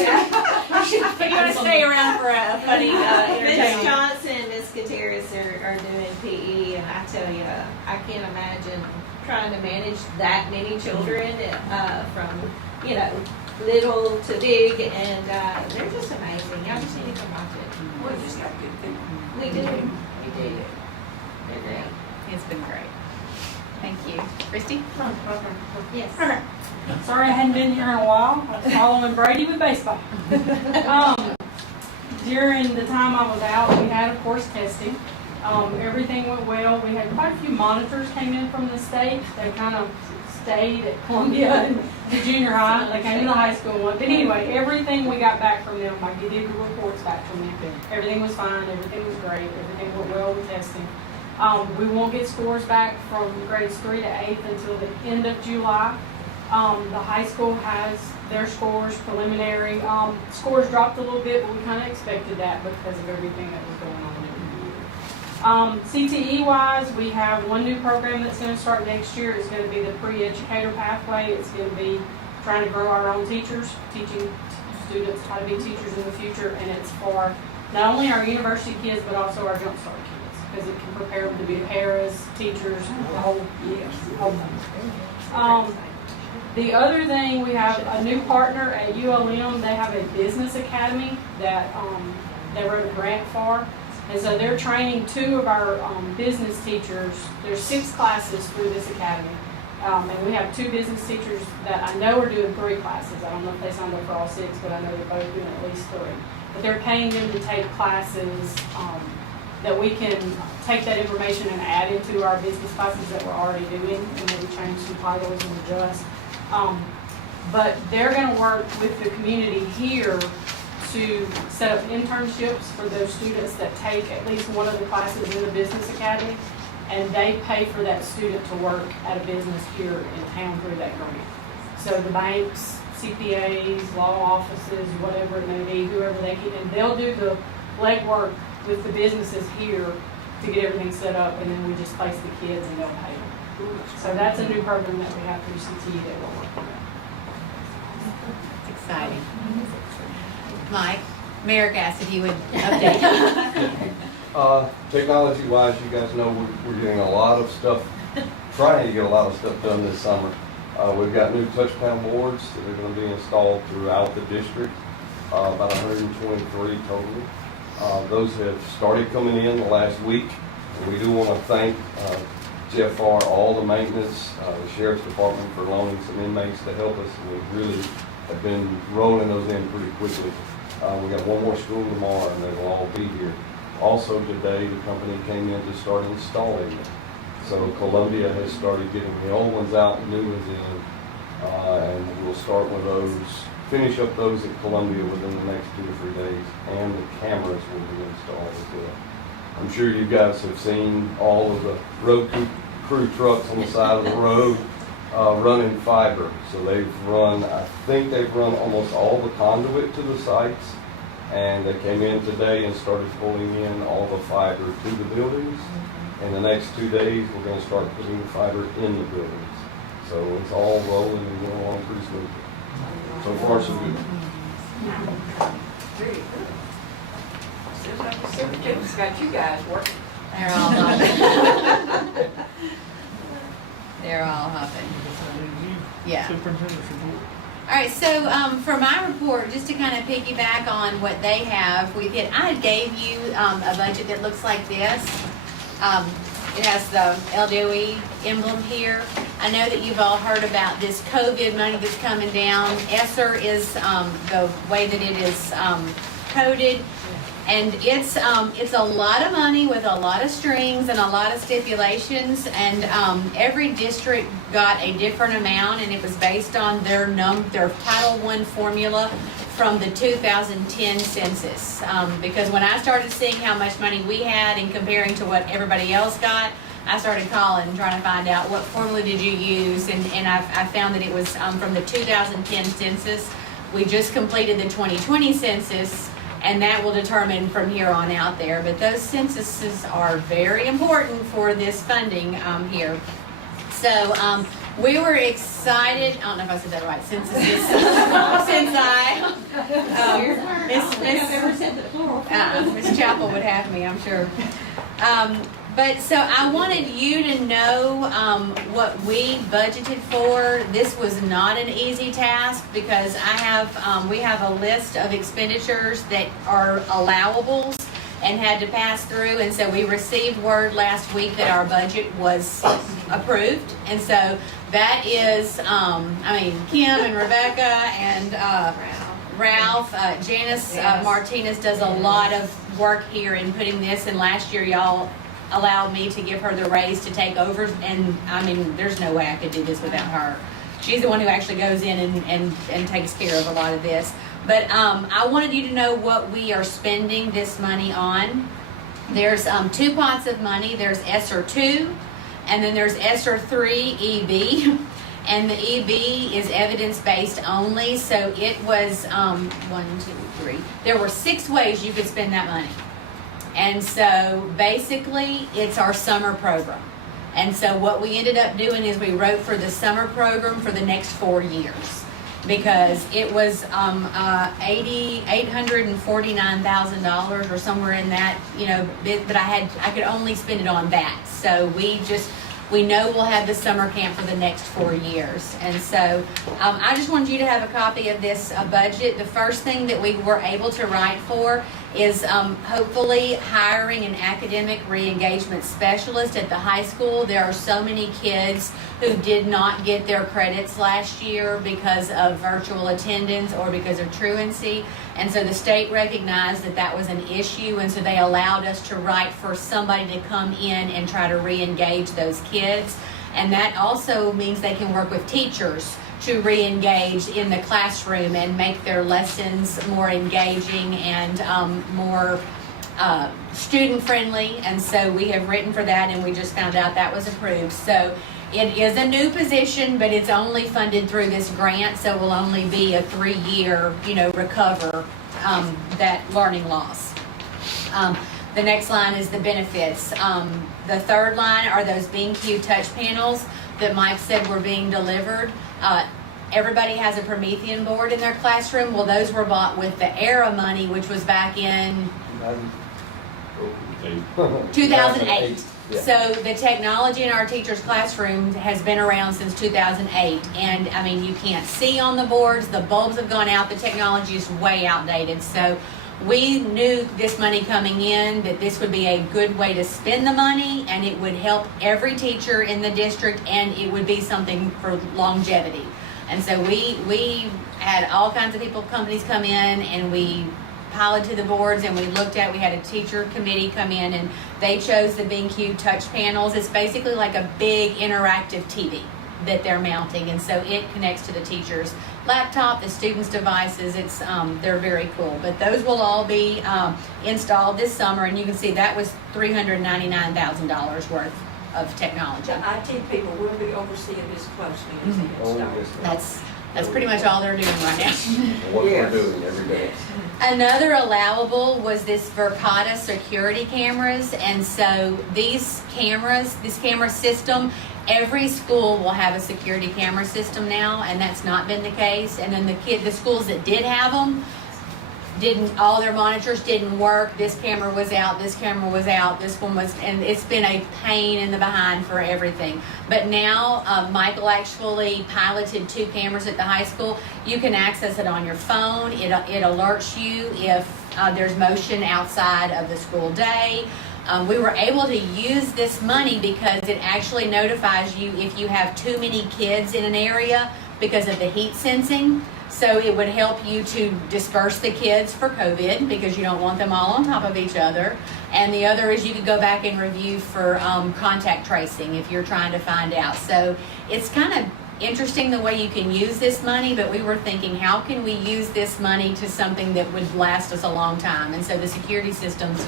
But you want to stay around for a funny Miss Johnson and Miss Gutierrez are doing PE, and I tell you, I can't imagine trying to manage that many children from little to big, and they're just amazing. Y'all just need to come watch it. We just got good people. We do. They're great. It's been great. Thank you. Christy? Yes. Sorry I hadn't been here in a while. I was following Brady with baseball. During the time I was out, we had, of course, testing. Everything went well. We had quite a few monitors came in from the state. They kind of stayed at Columbia and the junior high. They came to the high school one. But anyway, everything we got back from them, I did the reports back from them. Everything was fine. Everything was great. Everything went well with testing. We won't get scores back from grades 3 to 8 until the end of July. The high school has their scores, preliminary. Scores dropped a little bit, but we kind of expected that because of everything that was going on in the year. CTE-wise, we have one new program that's going to start next year. It's going to be the Pre-Educator Pathway. It's going to be trying to grow our own teachers, teaching students how to be teachers in the future, and it's for not only our university kids, but also our Jump Start kids, because it can prepare them to be paras, teachers, the whole thing. The other thing, we have a new partner at ULM. They have a business academy that they wrote a grant for. And so they're training 2 of our business teachers. There's 6 classes through this academy. And we have 2 business teachers that I know are doing 3 classes. I don't know if they signed up for all 6, but I know they're both doing at least 3. But they're paying them to take classes that we can take that information and add into our business classes that we're already doing, and maybe change some titles and adjust. But they're gonna work with the community here to set up internships for those students that take at least one of the classes in the Business Academy, and they pay for that student to work at a business here in town through that grant. So the banks, CPAs, law offices, whatever it may be, whoever they get, and they'll do the legwork with the businesses here to get everything set up, and then we just place the kids and they'll pay them. So that's a new program that we have through CT that we're working on. It's exciting. Mike, Merrick asked if you would update. Technology-wise, you guys know we're getting a lot of stuff, trying to get a lot of stuff done this summer. We've got new touch panel boards that are going to be installed throughout the district, about 123 total. Those have started coming in the last week. And we do want to thank Jeff for all the maintenance, the Sheriff's Department for loaning some inmates to help us. And we really have been rolling those in pretty quickly. We got one more school tomorrow and they will all be here. Also today, the company came in to start installing them. So Columbia has started getting the old ones out and new ones in. And we'll start with those, finish up those at Columbia within the next 2 to 3 days. And the cameras will be installed as well. I'm sure you guys have seen all of the road crew trucks on the side of the road running fiber. So they've run, I think they've run almost all the conduit to the sites. And they came in today and started pulling in all the fiber to the buildings. In the next 2 days, we're going to start putting the fiber in the buildings. So it's all rolling and going along pretty smoothly. So far, so good. Very good. Seems like the superintendent's got you guys working. They're all hopping. They're all hopping. Yeah. Superintendent's report. All right, so for my report, just to kind of piggyback on what they have, I gave you a budget that looks like this. It has the LDOE emblem here. I know that you've all heard about this COVID money that's coming down. ESSER is the way that it is coded. And it's a lot of money with a lot of strings and a lot of stipulations, and every district got a different amount, and it was based on their Title I formula from the 2010 census. Because when I started seeing how much money we had and comparing to what everybody else got, I started calling, trying to find out what formula did you use, and I found that it was from the 2010 census. We just completed the 2020 census, and that will determine from here on out there. But those censuses are very important for this funding here. So we were excited. I don't know if I said that right. Censuses. Miss Chapel would have me, I'm sure. But so I wanted you to know what we budgeted for. This was not an easy task because we have a list of expenditures that are allowables and had to pass through. And so we received word last week that our budget was approved. And so that is, Kim and Rebecca and Ralph, Janice Martinez does a lot of work here in putting this. And last year, y'all allowed me to give her the raise to take over, and there's no way I could do this without her. She's the one who actually goes in and takes care of a lot of this. But I wanted you to know what we are spending this money on. There's 2 pots of money. There's ESSER 2, and then there's ESSER 3 EB. And the EB is evidence-based only, so it was 1, 2, 3. There were 6 ways you could spend that money. And so basically, it's our summer program. And so what we ended up doing is we wrote for the summer program for the next 4 years, because it was $849,000 or somewhere in that, but I could only spend it on that. So we know we'll have the summer camp for the next 4 years. And so I just wanted you to have a copy of this budget. The first thing that we were able to write for is hopefully hiring an academic re-engagement specialist at the high school. There are so many kids who did not get their credits last year because of virtual attendance or because of truancy. And so the state recognized that that was an issue, and so they allowed us to write for somebody to come in and try to re-engage those kids. And that also means they can work with teachers to re-engage in the classroom and make their lessons more engaging and more student-friendly. And so we have written for that, and we just found out that was approved. So it is a new position, but it's only funded through this grant, so it will only be a 3-year, recover that learning loss. The next line is the benefits. The third line are those B&Q touch panels that Mike said were being delivered. Everybody has a Promethean board in their classroom. Well, those were bought with the ERA money, which was back in 2008. Yeah. So the technology in our teachers' classroom has been around since 2008. And I mean, you can't see on the boards, the bulbs have gone out, the technology is way outdated. So we knew this money coming in, that this would be a good way to spend the money, and it would help every teacher in the district, and it would be something for longevity. And so we had all kinds of companies come in, and we piloted the boards, and we had a teacher committee come in, and they chose the B&Q touch panels. It's basically like a big interactive TV that they're mounting, and so it connects to the teacher's laptop, the students' devices. They're very cool. But those will all be installed this summer, and you can see that was $399,000 worth of technology. The IT people will be overseeing this closely as they install. That's pretty much all they're doing right now. What we're doing every day. Another allowable was this Verkada security cameras, and so this camera system, every school will have a security camera system now, and that's not been the case. And then the schools that did have them, all their monitors didn't work. This camera was out, this camera was out, this one was, and it's been a pain in the behind for everything. But now, Michael actually piloted 2 cameras at the high school. You can access it on your phone. It alerts you if there's motion outside of the school day. We were able to use this money because it actually notifies you if you have too many kids in an area because of the heat sensing. So it would help you to disperse the kids for COVID because you don't want them all on top of each other. And the other is you could go back and review for contact tracing if you're trying to find out. So it's kind of interesting the way you can use this money, but we were thinking, how can we use this money to something that would last us a long time? And so the security systems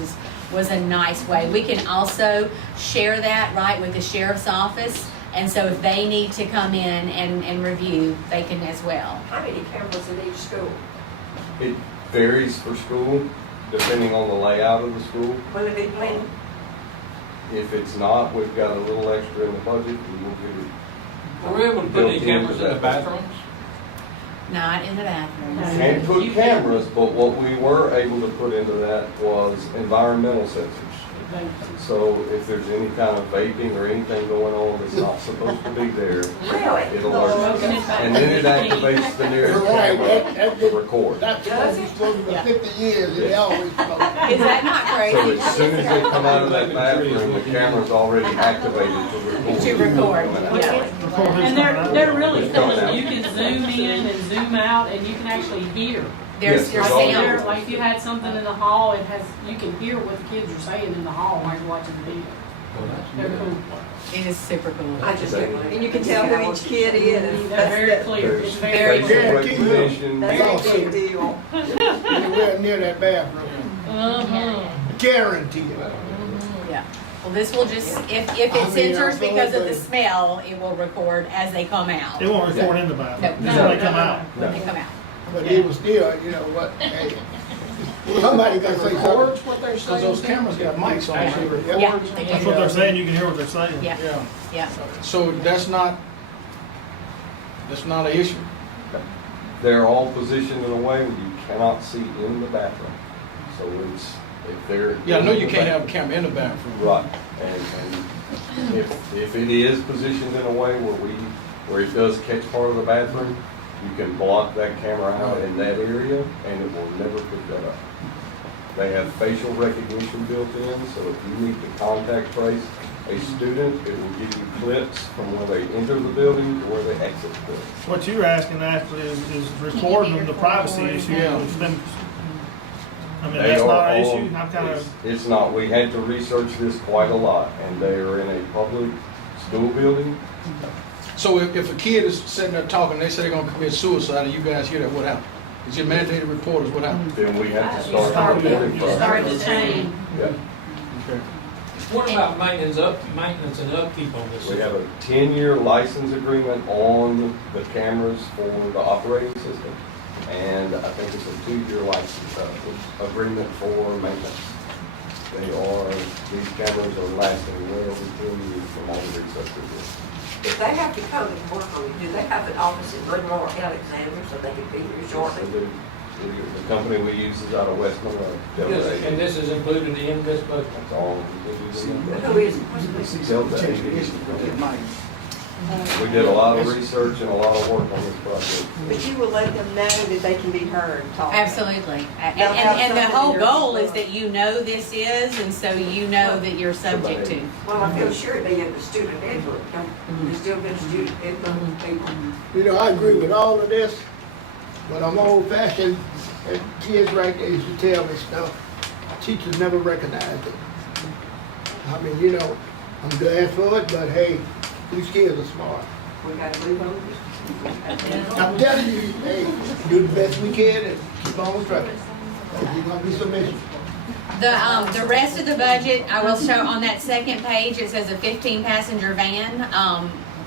was a nice way. We can also share that, right, with the sheriff's office. And so if they need to come in and review, they can as well. How many cameras in each school? It varies for school, depending on the layout of the school. Will it be plenty? If it's not, we've got a little extra in the budget, and we'll get it. Were we able to put any cameras in the bathrooms? Not in the bathrooms. Can't put cameras, but what we were able to put into that was environmental sensors. So if there's any kind of vaping or anything going on that's not supposed to be there, Really? it alerts us. And then it activates the nearest camera to record. That's supposed to be 50 years, it always Is that not So crazy? as soon as they come out of that bathroom, the camera's already activated to record. Yeah. And they're really It's coming cool. out. You can zoom in and zoom out, and you can actually hear. There's Yes, your there's all- sound. Like if you had something in the hall, you can hear what the kids are saying in the hall while you're watching the video. They're cool. It is super cool. I just didn't believe it. And you can tell who each kid is. They're very clear. It's very Facial clear. recognition. That's a big deal. Anywhere near that bathroom. Guaranteed. Yeah. Well, this will just, if it I mean, censors I'm because of the sorry, smell, it will record as they come out. It won't record in the No, bathroom, no, just when they come out. When they come out. But it was still, you know what, hey, somebody got to say Records something. what they're saying? Because those cameras got mics on them. Yeah, they That's do. what they're saying, you can hear what they're saying. Yeah, Yeah, yeah. so that's not an issue. They're all positioned in a way where you cannot see in the bathroom. So it's, if they're. Yeah, I know you can't have a camera in the bathroom. Right, and if it is positioned in a way where it does catch part of the bathroom, you can block that camera out in that area, and it will never pick that up. They have facial recognition built in, so if you need to contact trace a student, it will give you clips from where they enter the building to where they exit the building. What you're asking actually is reporting them the privacy issue. It's been- I mean, They that's are not an on- issue. I'm kind of, It's not, we had to research this quite a lot, and they are in a public school building. So if a kid is sitting there talking, they say they're gonna commit suicide, and you guys hear that, what happens? Is your mandated reporters, what happens? Then we have to start the reporting process. Start the chain. Yeah. Okay. What about maintenance and upkeep on this? We have a 10-year license agreement on the cameras for the operating system, and I think it's a 2-year license agreement for maintenance. These cameras are lasting well over 10 years from all the research we did. If they have to come and work on it, do they have an office in Monroe or Alexander so they can be here shortly? The company we use is out of West Monroe. And this is included in this budget? That's all. Who is it? We did a lot of research and a lot of work on this project. But you will let them know that they can be heard and talk. Absolutely. And They'll have the something whole in goal your- is that you know this is, and so you know that you're subject to. Well, I feel sure they have the student input. There's still been student input people. You know, I agree with all of this, but I'm old fashioned, and kids right there used to tell me stuff. Teachers never recognized it. I mean, you know, I'm glad for it, but hey, these kids are smart. We got to move on. I'm telling you, hey, do the best we can and keep on trucking. You're gonna be some issues. The rest of the budget, I will show on that second page, it says a 15-passenger van.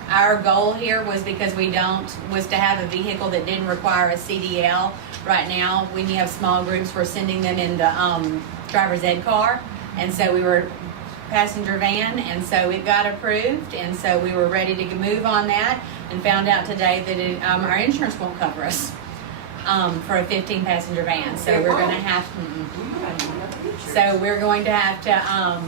Our goal here was because was to have a vehicle that didn't require a CDL. Right now, when you have small groups, we're sending them in the driver's ed car. And so we were passenger van, and so it got approved, and so we were ready to move on that, and found out today that our insurance won't cover us for a 15-passenger van. So we're going to have to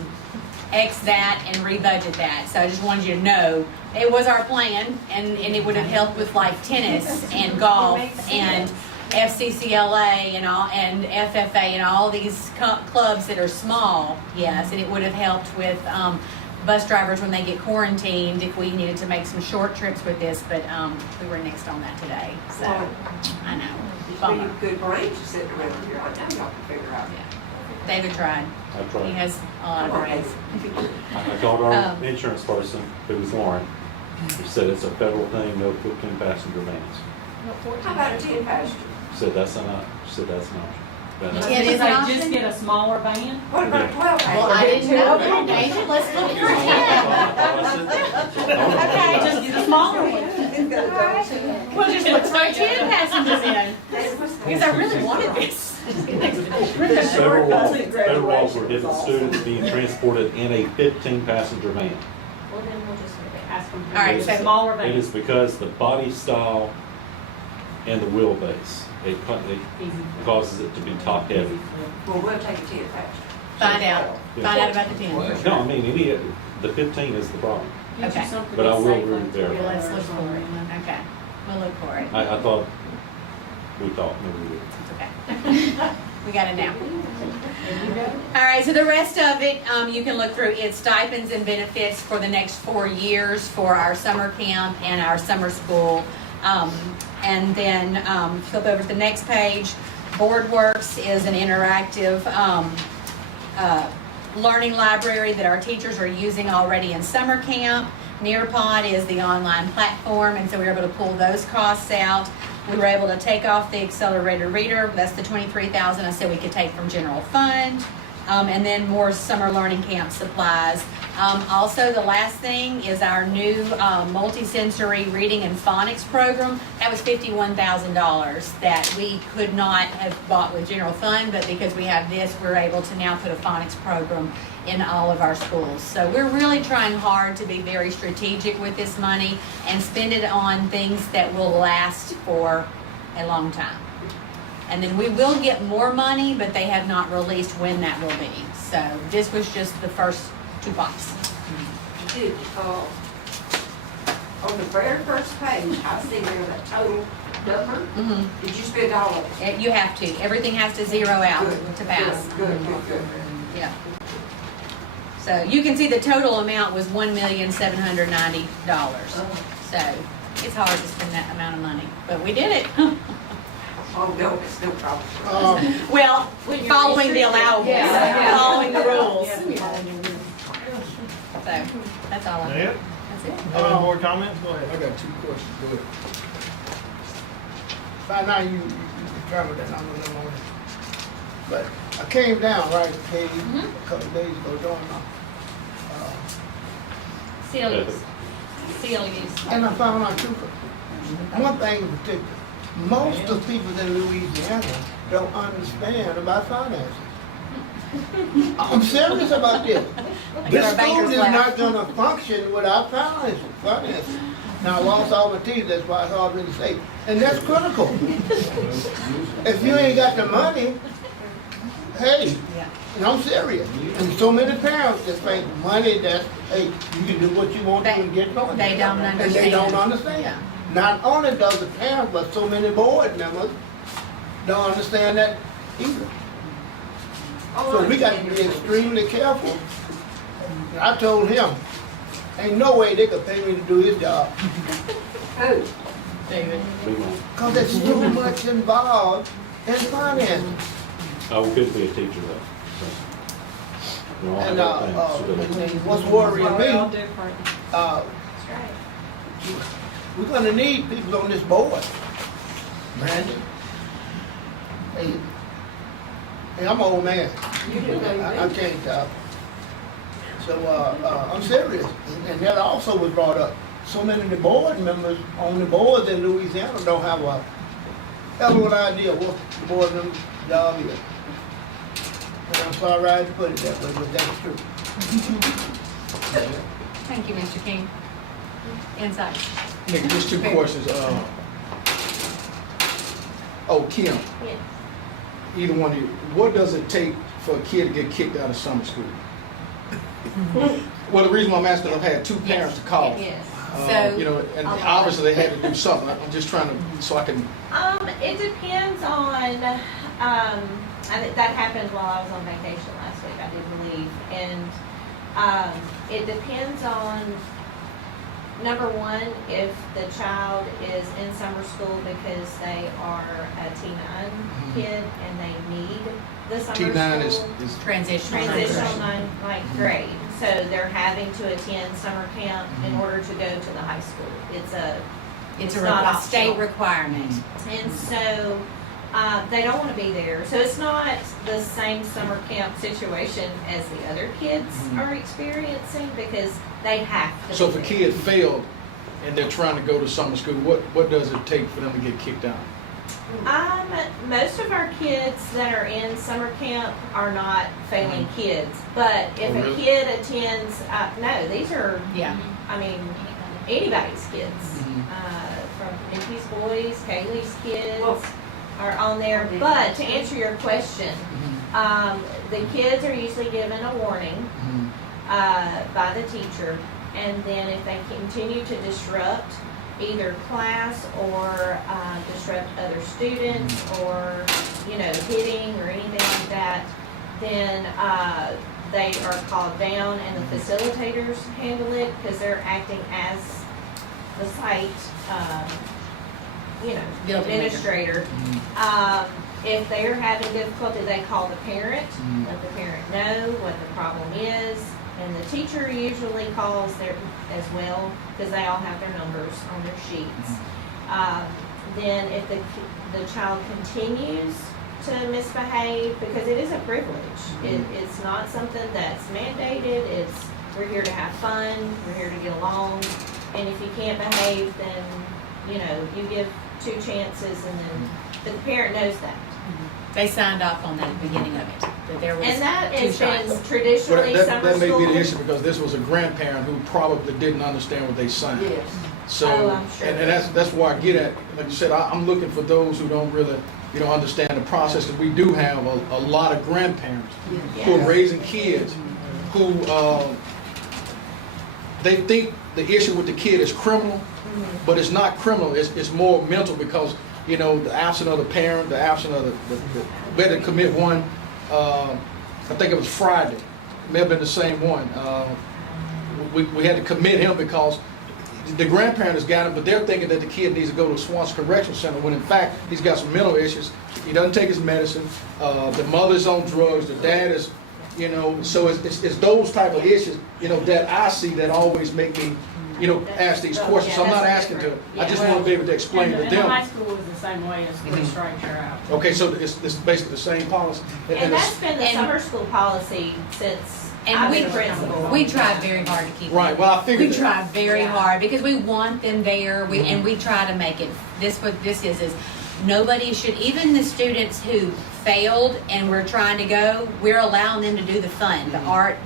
X that and rebudget that. So I just wanted you to know it was our plan, and it would have helped with like tennis and golf and FCCLA and FFA and all these clubs that are small, yes, and it would have helped with bus drivers when they get quarantined if we needed to make some short trips with this, but we were next on that today, so I know. Bummer. Good brains are sitting around here. I know y'all can figure out. David tried. I tried. He has a lot of brains. I called our insurance person, who was Lauren, who said it's a federal thing, no 15-passenger vans. How about a 10-passenger? She said that's an option. But, It is an option? Just get a smaller van? What about a 12-passenger? Well, I didn't know that, David. Let's look for 10. Okay, just get a smaller one. We'll just put 10 passengers in. Because I really wanted this. Federal laws prohibit students being transported in a 15-passenger van. Well, then we'll just ask them All right, for so- a smaller van. It is because the body style and the wheelbase, it causes it to be top heavy. Well, we'll take a 10-passenger. Find out about the 10. No, I mean, the 15 is the problem. Okay. But I will verify. Let's look for it. Okay. We'll look for it. I thought, maybe we would. Okay. We got it now. All right, so the rest of it, you can look through. It's stipends and benefits for the next 4 years for our summer camp and our summer school. And then flip over to the next page. BoardWorks is an interactive learning library that our teachers are using already in summer camp. Nearpod is the online platform, and so we were able to pull those costs out. We were able to take off the accelerated reader. That's the $23,000 I said we could take from general fund. And then more summer learning camp supplies. Also, the last thing is our new multisensory reading and phonics program. That was $51,000 that we could not have bought with general fund, but because we have this, we're able to now put a phonics program in all of our schools. So we're really trying hard to be very strategic with this money and spend it on things that will last for a long time. And then we will get more money, but they have not released when that will be. So this was just the first 2 pops. On the very first page, I see there that total number? Mhm. Did you spend all of it? You have to, everything has to zero out Good, to pass. Good. Yeah. So you can see the total amount was $1,790. So it's hard to spend that amount of money, but we did it. Oh, no, it's no problem. Well, following the allowables, Yeah. following the rules. Yeah. So that's all I That it? That's it. Have any more comments? Go ahead. I got 2 questions, go ahead. By now, you determined that I'm the one. But I came down, right, came a couple of days ago during my, CLUs. and I found out too, one thing in particular, most of the people in Louisiana don't understand about finances. I'm serious about this. This our school bankers is laugh. not gonna function without finances. Now, I lost all my teeth, that's why it's hard for me to say, and that's critical. If you ain't got the money, hey, and I'm serious. And so many parents just think money that, hey, you can do what you want to and get money. They don't And they don't understand. Yeah. Not only does the parents, but so many board members don't understand that either. So we got to be extremely careful. I told him, ain't no way they could pay me to do his job. Who? David. Cause there's too much involved in finance. I could be a teacher though. So. We all have And our things. So what's worrying We're all me, different. we're gonna need people on this board. Brandon. Hey, I'm an old man. You didn't know you I did. can't, I'm serious. And that also was brought up. So many of the board members on the boards in Louisiana don't have a hell of an idea what the board member's job is. And I'm sorry I had to put it that way, but that's true. Thank you, Mr. King. Insight. Nick, just 2 questions. Kim, Yes. either one of you, what does it take for a kid to get kicked out of summer school? Well, the reason why I'm asking, I've had 2 parents to call. Yes. So- You know, and obviously they had to do something. I'm just trying to, so I can, It depends on, I think that happened while I was on vacation last week, I do believe. And, it depends on, number one, if the child is in summer school because they are a T9 kid and they need the summer school. T9 is Transitional. Transitional ninth grade. So they're having to attend summer camp in order to go to the high school. It's not a state optional. requirement. And so, they don't want to be there. So it's not the same summer camp situation as the other kids are experiencing because they have to so be if a there. kid failed and they're trying to go to summer school, what does it take for them to get kicked out? Most of our kids that are in summer camp are not failing kids. But if Oh, a really? kid attends, no, these are, Yeah. I mean, anybody's kids. From Nikki's boys, Kaylee's kids are on there. But to answer your question, the kids are usually given a warning by the teacher. And then if they continue to disrupt either class or disrupt other students or, hitting or anything like that, then they are called down and the facilitators handle it because they're acting as the site, Building administrator. If they're having difficulty, they call the parent, let the parent know what the problem is, and the teacher usually calls there as well because they all have their numbers on their sheets. Then if the child continues to misbehave, because it is a privilege, it's not something that's mandated. We're here to have fun, we're here to get along, and if you can't behave, then you give 2 chances, and then but the parent knows that. They signed off on that at the beginning of it, that there was And that 2 has been shots. traditionally But summer that may school. be the issue because this was a grandparent who probably didn't understand what they signed. Yes. So, Oh, I'm sure. and that's why I get at, like you said, I'm looking for those who don't really, understand the process, because we do have a lot of grandparents who are raising kids who, they think the issue with the kid is criminal, but it's not criminal, it's more mental because you know, the absence of the parent, the absence of we had to commit one, I think it was Friday, it may have been the same one. We had to commit him because the grandparent has got him, but they're thinking that the kid needs to go to Swanson Correctional Center, when in fact, he's got some mental issues. He doesn't take his medicine, the mother's on drugs, the dad is, you know, so it's those type of issues, you know, that I see that always make me, you know, ask these questions. So I'm not asking to, I just want to be able to explain to And the them. high school is the same way as three strikes you're out. Okay, so it's basically the same policy. And it's- that's been the summer school policy since And I've we, been principal. we try very hard to keep it. Right, well, I figured We that. try very Yeah. hard because we want them there, and we try to make it, what this is nobody should, even the students who failed and we're trying to go, we're allowing them to do the fun, the art,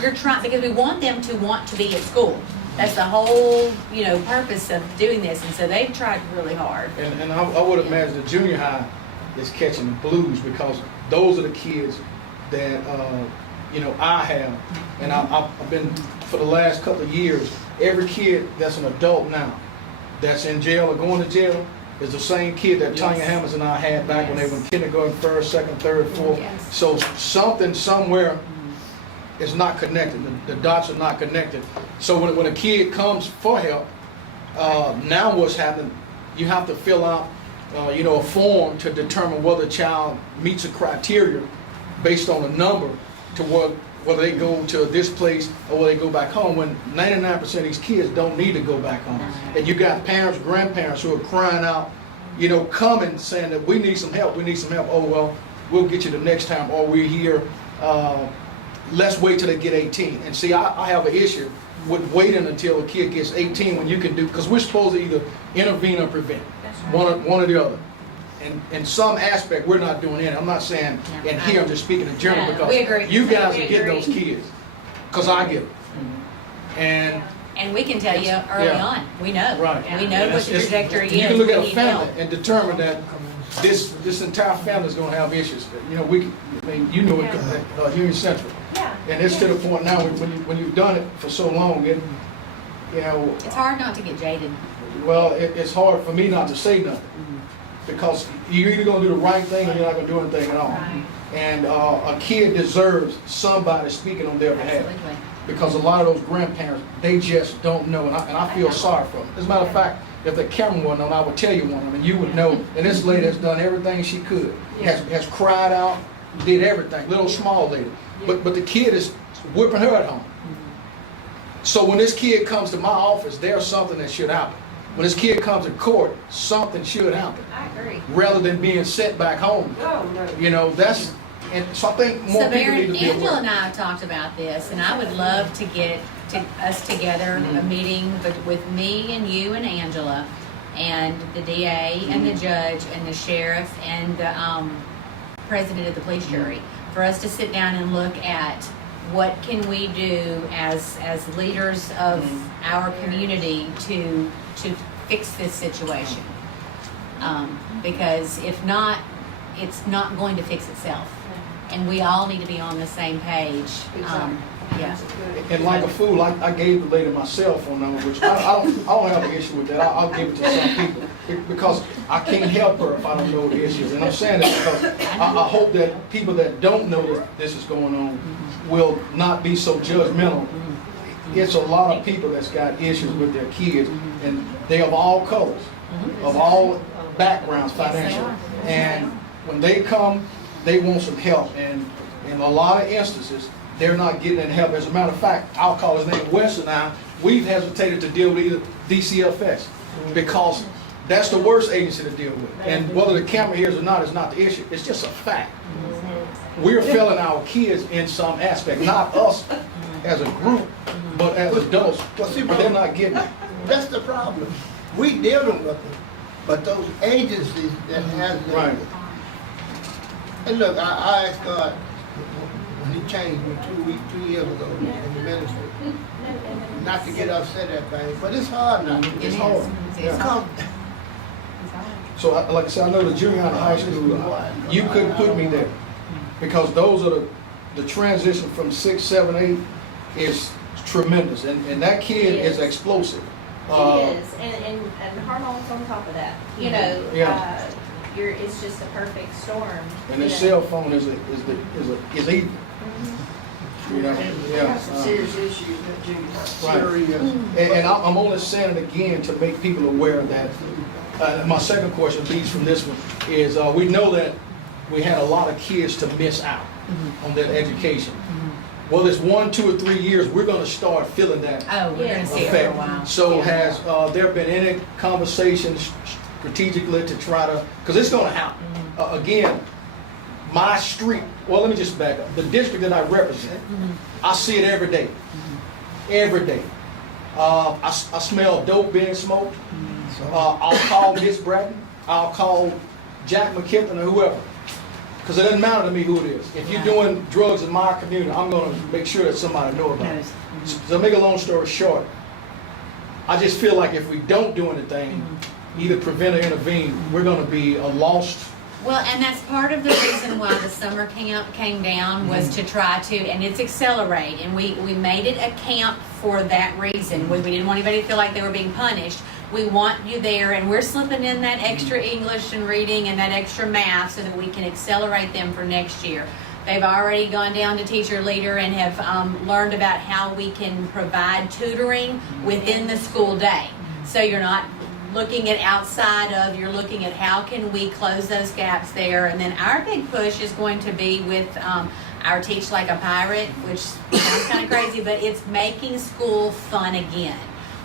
we're trying, because we want them to want to be at school. That's the whole, you know, purpose of doing this, and so they've tried really hard. And I would imagine the junior high is catching the blues because those are the kids that, you know, I have. And I've been, for the last couple of years, every kid that's an adult now that's in jail or going to jail is the same kid that Tanya Hammers and I had back when they were in kindergarten, first, second, third, fourth. Yes. So something somewhere is not connected. The dots are not connected. So when a kid comes for help, now what's happening, you have to fill out, you know, a form to determine whether a child meets a criteria based on a number to whether they go to this place or whether they go back home, when 99% of these kids don't need to go back home. And you got parents, grandparents who are crying out, you know, coming saying that we need some help, we need some help. Oh, well, we'll get you the next time, or we're here, let's wait till they get 18. And see, I have an issue with waiting until a kid gets 18 when you can do, because we're supposed to either intervene or prevent, one or the other. In some aspect, we're not doing it. I'm not saying in here, I'm just speaking in general, because we agree. you guys We are getting agree. those kids, because I get them. And we can tell you early on, we know. Right. We know what the trajectory is. You can look at We a need family help. and determine that this entire family is going to have issues. You know, I mean, you know it at Union Central. Yeah. And it's to the point now, when you've done it for so long, you know. It's hard not to get jaded. Well, it's hard for me not to say nothing, because you're either going to do the right thing or you're not going to do anything at all. Right. And a kid deserves somebody speaking on their behalf. Absolutely. Because a lot of those grandparents, they just don't know, and I feel sorry for them. As a matter of fact, if the camera wasn't on, I would tell you one of them, and you would know. And this lady has done everything she could, has cried out, did everything, little small lady. But the kid is whipping her at home. So when this kid comes to my office, there's something that should happen. When this kid comes to court, something should happen, I agree. rather than being sent back home. No, no. You know, and so I think more So people need Baron, to be Angela aware. and I have talked about this, and I would love to get us together, a meeting with me and you and Angela, and the DA and the judge and the sheriff and the president of the police jury, for us to sit down and look at what can we do as leaders of our community to fix this situation. Because if not, it's not going to fix itself. And we all need to be on the same page. Yeah. And like a fool, I gave the lady my cell phone number, which I don't have an issue with that. I'll give it to some people because I can't help her if I don't know the issues. And I'm saying this because I hope that people that don't know that this is going on will not be so judgmental. It's a lot of people that's got issues with their kids, and they of all colors, of all backgrounds financially. And when they come, they want some help. And in a lot of instances, they're not getting any help. As a matter of fact, I'll call his name Wes and I, we've hesitated to deal with either DCFS because that's the worst agency to deal with. And whether the camera here is or not is not the issue. It's just a fact. We're failing our kids in some aspect, not us as a group, but as adults. But they're not getting it. That's the problem. We dealing with them, but those agencies that has them. Right. And look, I asked God when He changed me 2 years ago in the ministry, not to get upset at things, but it's hard now. It's hard. It's Because So, like I said, I know the junior high and high school, you couldn't put me there because those are the transition from 6, 7, 8 is tremendous, and that kid is explosive. It is, and hormones on top of that, you know, Yeah. it's just a perfect storm. And the you know. cell phone is evil. You know, yeah. Some serious issues with junior high. Right. Sure, yes. And I'm only saying it again to make people aware that, my second question leads from this one, is we know that we had a lot of kids to miss out on their education. Well, it's 1, 2, or 3 years, we're gonna start feeling that Oh, we're gonna see it for a effect. while. So has there been any conversations strategically to try to, because it's gonna happen. Again, my street, well, let me just back up. The district that I represent, I see it every day. Every day. I smell dope being smoked. I'll call Miss Bratton. I'll call Jack McKippen or whoever. Because it doesn't matter to me who it is. If you're doing drugs in my community, I'm going to make sure that somebody knows about it. So to make a long story short, I just feel like if we don't do anything, either prevent or intervene, we're going to be a lost. Well, and that's part of the reason why the summer camp came down was to try to, and it's accelerate, and we made it a camp for that reason. We didn't want anybody to feel like they were being punished. We want you there, and we're slipping in that extra English and reading and that extra math so that we can accelerate them for next year. They've already gone down to teacher leader and have learned about how we can provide tutoring within the school day. So you're not looking at outside of, you're looking at how can we close those gaps there. And then our big push is going to be with our Teach Like a Pirate, which sounds kind of crazy, but it's making school fun again.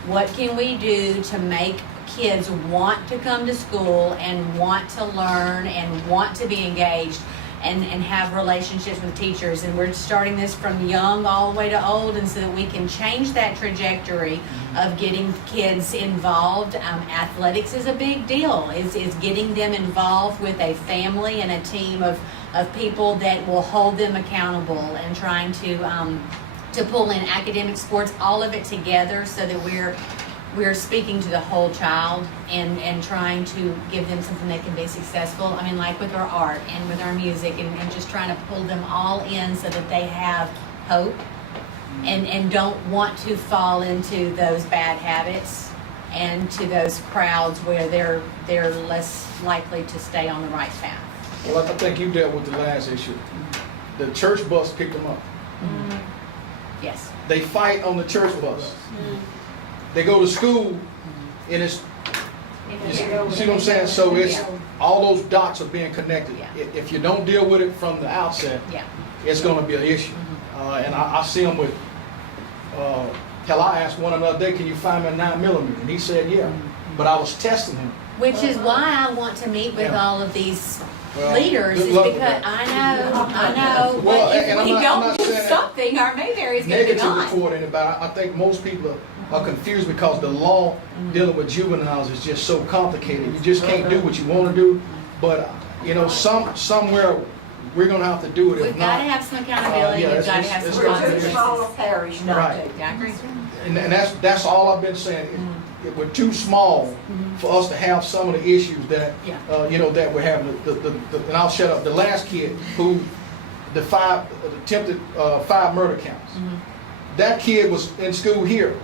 What can we do to make kids want to come to school and want to learn and want to be engaged and have relationships with teachers? And we're starting this from young all the way to old, and so that we can change that trajectory of getting kids involved. Athletics is a big deal, is getting them involved with a family and a team of people that will hold them accountable, and trying to pull in academic, sports, all of it together, so that we're speaking to the whole child and trying to give them something that can be successful. I mean, like with our art and with our music, and just trying to pull them all in so that they have hope and don't want to fall into those bad habits and to those crowds where they're less likely to stay on the right path. Well, I think you dealt with the last issue. The church bus picked them up. Yes. They fight on the church bus. They go to school, and it's, you see what I'm saying? So it's, all those dots are being connected. If you don't deal with it from the outset, it's going to be an issue. And I see them with, hell, I asked one another day, can you find me a 9mm? And he said, yeah. But I was testing him. Which is why I want to meet with all of these Well, leaders, good is luck with because that. I know, Well, but and if I'm we not don't do saying that something, our Mayberry is going to be Negative gone. report anybody. I think most people are confused because the law dealing with juveniles is just so complicated. You just can't do what you want to do. But you know, somewhere we're going to have to do it. If We've got to not, have some accountability. yeah, We've got to it's- have it's some gonna be- We're too small a parish not Right. to. I agree. and that's all I've been saying. We're too small for us to have some of the issues that you know that we're having. And I'll shut up. The last kid who attempted 5 murder counts. That kid was in school here.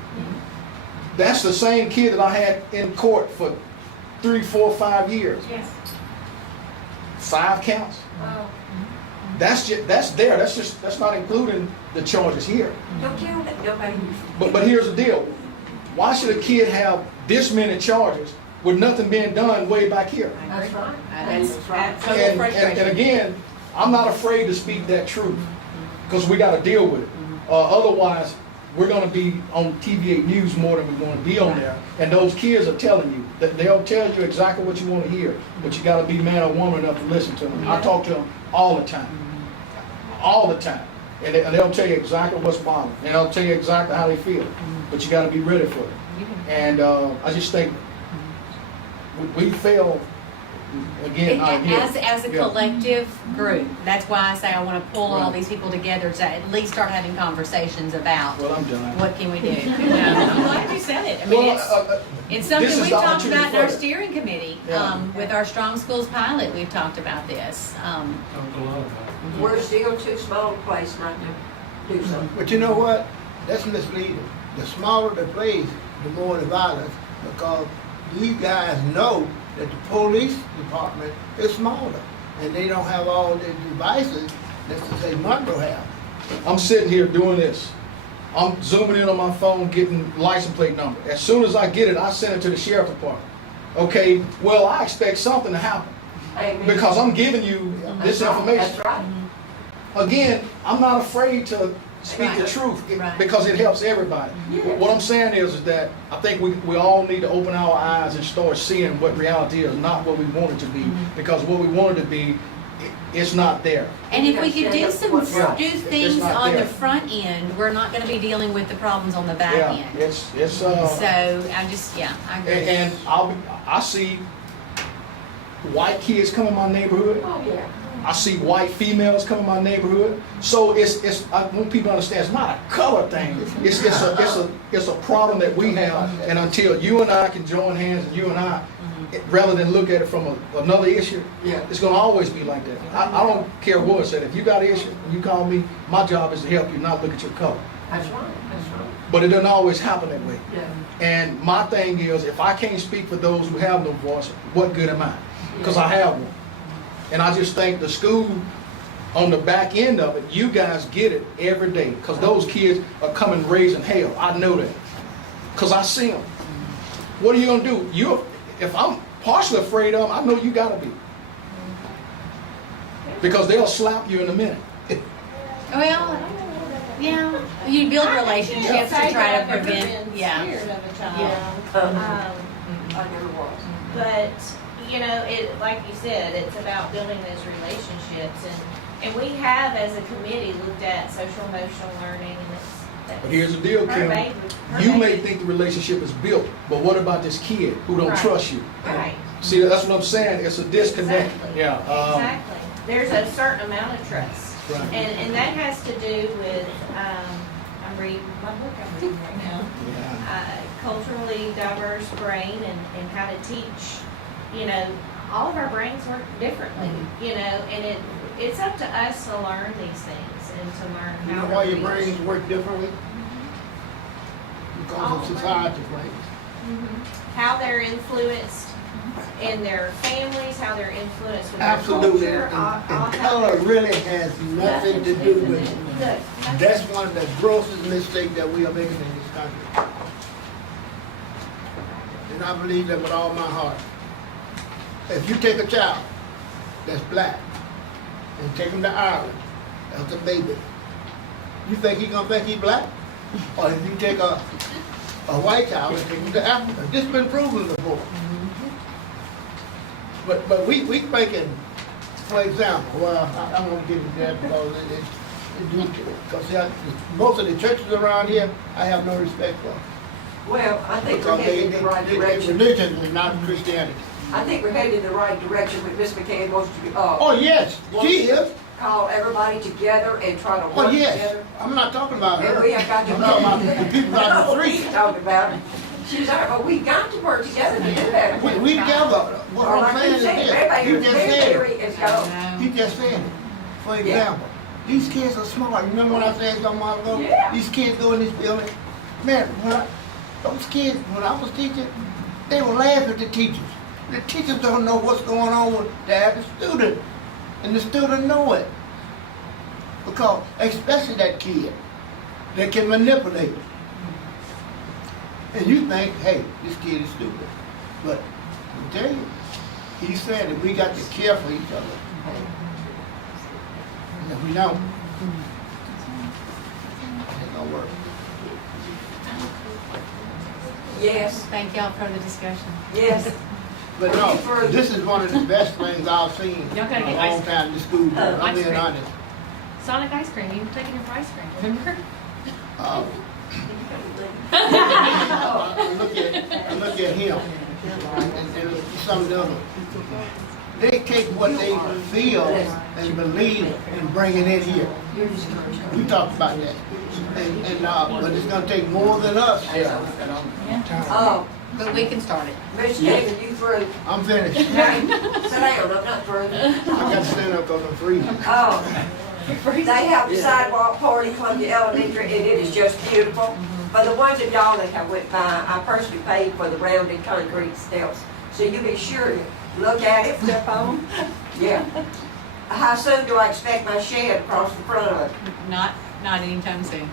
That's the same kid that I had in court for 3, 4, 5 years. Yes. 5 counts. Wow. That's there. That's not including the charges here. Don't tell that nobody. But here's the deal. Why should a kid have this many charges with nothing being done way back here? That's right. That's total And frustration. again, I'm not afraid to speak that truth because we got to deal with it. Otherwise, we're going to be on TV8 News more than we want to be on there. And those kids are telling you that they'll tell you exactly what you want to hear, but you got to be man or woman enough to listen to them. I talk to them all the time, and they'll tell you exactly what's bothering, and they'll tell you exactly how they feel. But you got to be ready for it. And I just think we fail again. As a collective group, that's why I say I want to pull all these people together to at least start having conversations about Well, I'm done. what can we do. I'm glad you said it. I mean, it's something this is we've the talked opportunity about in our for it. steering committee. Yeah. With our Strong Schools pilot, we've talked about this. Talked a lot about it. We're still too small a place not to do something. But you know what? That's misleading. the smaller the place, the more the violence, because these guys know that the police department is smaller, and they don't have all the devices that, say, Monroe have. I'm sitting here doing this. I'm zooming in on my phone, getting license plate number. As soon as I get it, I send it to the sheriff department. Okay, well, I expect something to happen because I'm giving you this information. That's right. Again, I'm not afraid to speak the truth because it helps everybody. What I'm saying is that I think we all need to open our eyes and start seeing what reality is, not what we want it to be, because what we want it to be, it's not there. And if we could do things not on there. the front end, we're not gonna be dealing with the problems on the back Yeah, end. it's So I just, I agree. and I see white kids come in my neighborhood. Oh, yeah. I see white females come in my neighborhood. So I want people to understand it's not a color thing. It's a problem that we have. And until you and I can join hands, and you and I, rather than look at it from another issue, it's going to always be like that. I don't care what it said. If you got an issue and you call me, my job is to help you, not look at your color. That's right. That's right. But it doesn't always happen that way. Yeah. And my thing is, if I can't speak for those who have no voice, what good am I? Because I have one. And I just think the school, on the back end of it, you guys get it every day. Because those kids are coming raising hell. I know that. Because I see them. What are you going to do? If I'm partially afraid of them, I know you got to be. Because they'll slap you in a minute. Well, yeah, you build relationships to try to prevent, Scared of a child. I never was. But, you know, like you said, it's about building those relationships, and we have, as a committee, looked at social emotional learning, and But here's the deal, Kim. You may think the relationship is built, but what about this kid who don't trust you? Right. See, that's what I'm saying. It's a disconnect. Exactly. Yeah. Exactly. There's a certain amount of trust. Right. And that has to do with, I'm reading my book I'm reading right now. Culturally diverse brain and how to teach, you know, all of our brains work differently, you know, and it's up to us to learn these things and to learn You how know to why your reach. brains work differently? Because of society brains. How they're influenced in their families, how they're influenced with Absolutely, their culture. and color really has nothing to do with it. That's one of the grossest mistakes that we are making in this country. And I believe that with all my heart. If you take a child that's black and take him to Ireland as a baby, you think he's gonna think he's black? Or if you take a white child and take him to Africa, this has been proven before. But we thinking, for example, well, I won't get into that because because most of the churches around here, I have no respect for. Well, I think we're Because headed in the right direction. religion is not Christianity. I think we're headed in the right direction with Miss McCann wants to, Oh, yes, she is. call everybody together and try to Oh, work yes. together. I'm not talking about her. And we have got to. I'm talking about the people out the street. She's talking about it. She's like, but we got to work together to do that. We together. What I'm saying is this. He just said it. He just said it. For example, these kids are smart. You remember when I said something a while ago? Yeah. These kids go in this building. Man, those kids, when I was teaching, they would laugh at the teachers. The teachers don't know what's going on with the average student. And the student know it. Because, especially that kid, they can manipulate it. And you think, hey, this kid is stupid. But I tell you, he said that we got to care for each other. And if we don't, it ain't gonna work. Yes, Thank y'all for the discussion. yes. But no, this is one of the best things I've seen in Y'all gotta a get long ice time in the school. I'm ice being cream. honest. Sonic ice cream, you were taking it for ice cream, remember? I look at him, and something else. They take what they feel and believe and bring it in here. We talked about that. But it's gonna take more than us. Oh, But we can start it. Miss David, you through? I'm finished. Hey, sit down, I'm not through. I got to stand up because I'm freezing. Oh, They have the sidewalk party, Columbia Elementary, and it is just beautiful. For the ones of y'all that have went by, I personally paid for the rounded concrete steps. So you be sure to look at it. Step on. Yeah. How soon do I expect my shed across the front of it? Not anytime soon.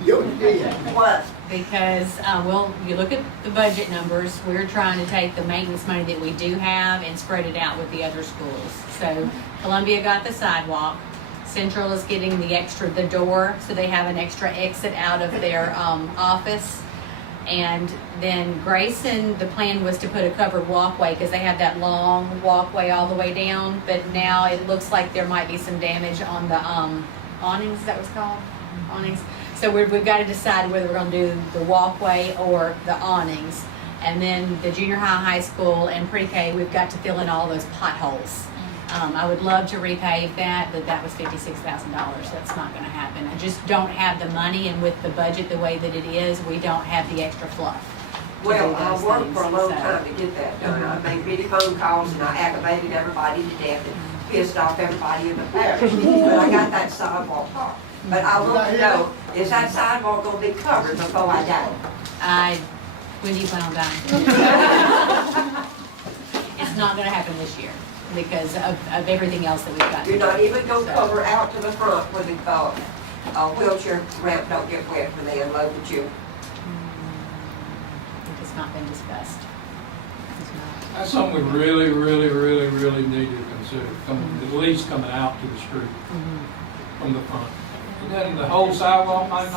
What? Because, well, you look at the budget numbers, we're trying to take the maintenance money that we do have and spread it out with the other schools. So Columbia got the sidewalk, Central is getting the door, so they have an extra exit out of their, office. And then Grayson, the plan was to put a covered walkway, because they have that long walkway all the way down, but now it looks like there might be some damage on the, awnings, is that what it's called? Awnings. So we've got to decide whether we're going to do the walkway or the awnings. And then the junior high school, and pre-K, we've got to fill in all those potholes. I would love to repave that, but that was $56,000. That's not going to happen. I just don't have the money, and with the budget the way that it is, we don't have the extra fluff. Well, I worked for a long time to get that done. I made many phone calls and I aggravated everybody to death and pissed off everybody in the parish. But I got that sidewalk part. But I want to know, is that sidewalk going to be covered before I die? When do you plan on dying? It's not going to happen this year because of everything else that we've got. You're not even going to cover out to the front where the wheelchair ramp don't get wet when they unload the children? It's not been discussed. It's not. That's something we really, really, really, really need to consider, at least coming out to the street from the front. And then the whole sidewalk might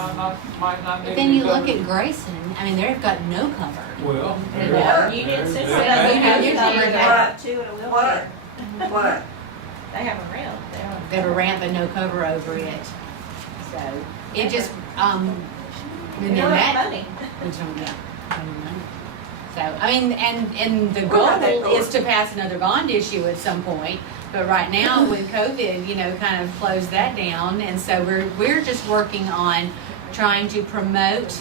not need to be But then you covered. look at Grayson, I mean, they've got no cover. Well, Yeah, you didn't say What? What? They have a ramp. They have a ramp but no cover over it. So, it just, and They then don't have that. money. We don't get any money. So, I mean, and the We're not that goal poor. is to pass another bond issue at some point. But right now, with COVID, kind of closed that down. And so we're just working on trying to promote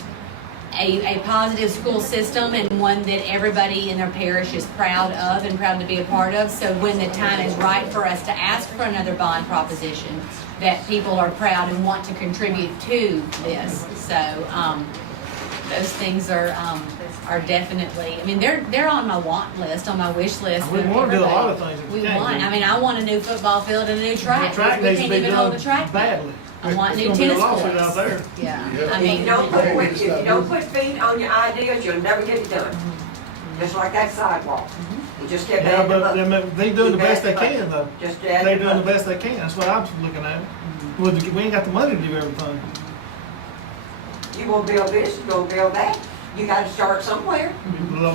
a positive school system, and one that everybody in their parish is proud of and proud to be a part of. So when the time is right for us to ask for another bond proposition, that people are proud and want to contribute to this. So those things are definitely, I mean, they're on my want list, on my wish list. We of want to do a lot everybody. of things. We want, I mean, I want a new football field and a new track. The track We needs to can't be even done hold a track. badly. I want It's new gonna be a tennis lawsuit courts. out there. Yeah, Yeah. I If mean, you don't put feet on your ideas, you'll never get it done. Just like that sidewalk. You just kept Yeah, adding them but up. they doing the Keep best they adding them can though. up. Just add They them doing the up. best they can. That's what I'm looking at. Well, we ain't got the money to do everything. You gonna build this, you gonna build that. You gotta start somewhere.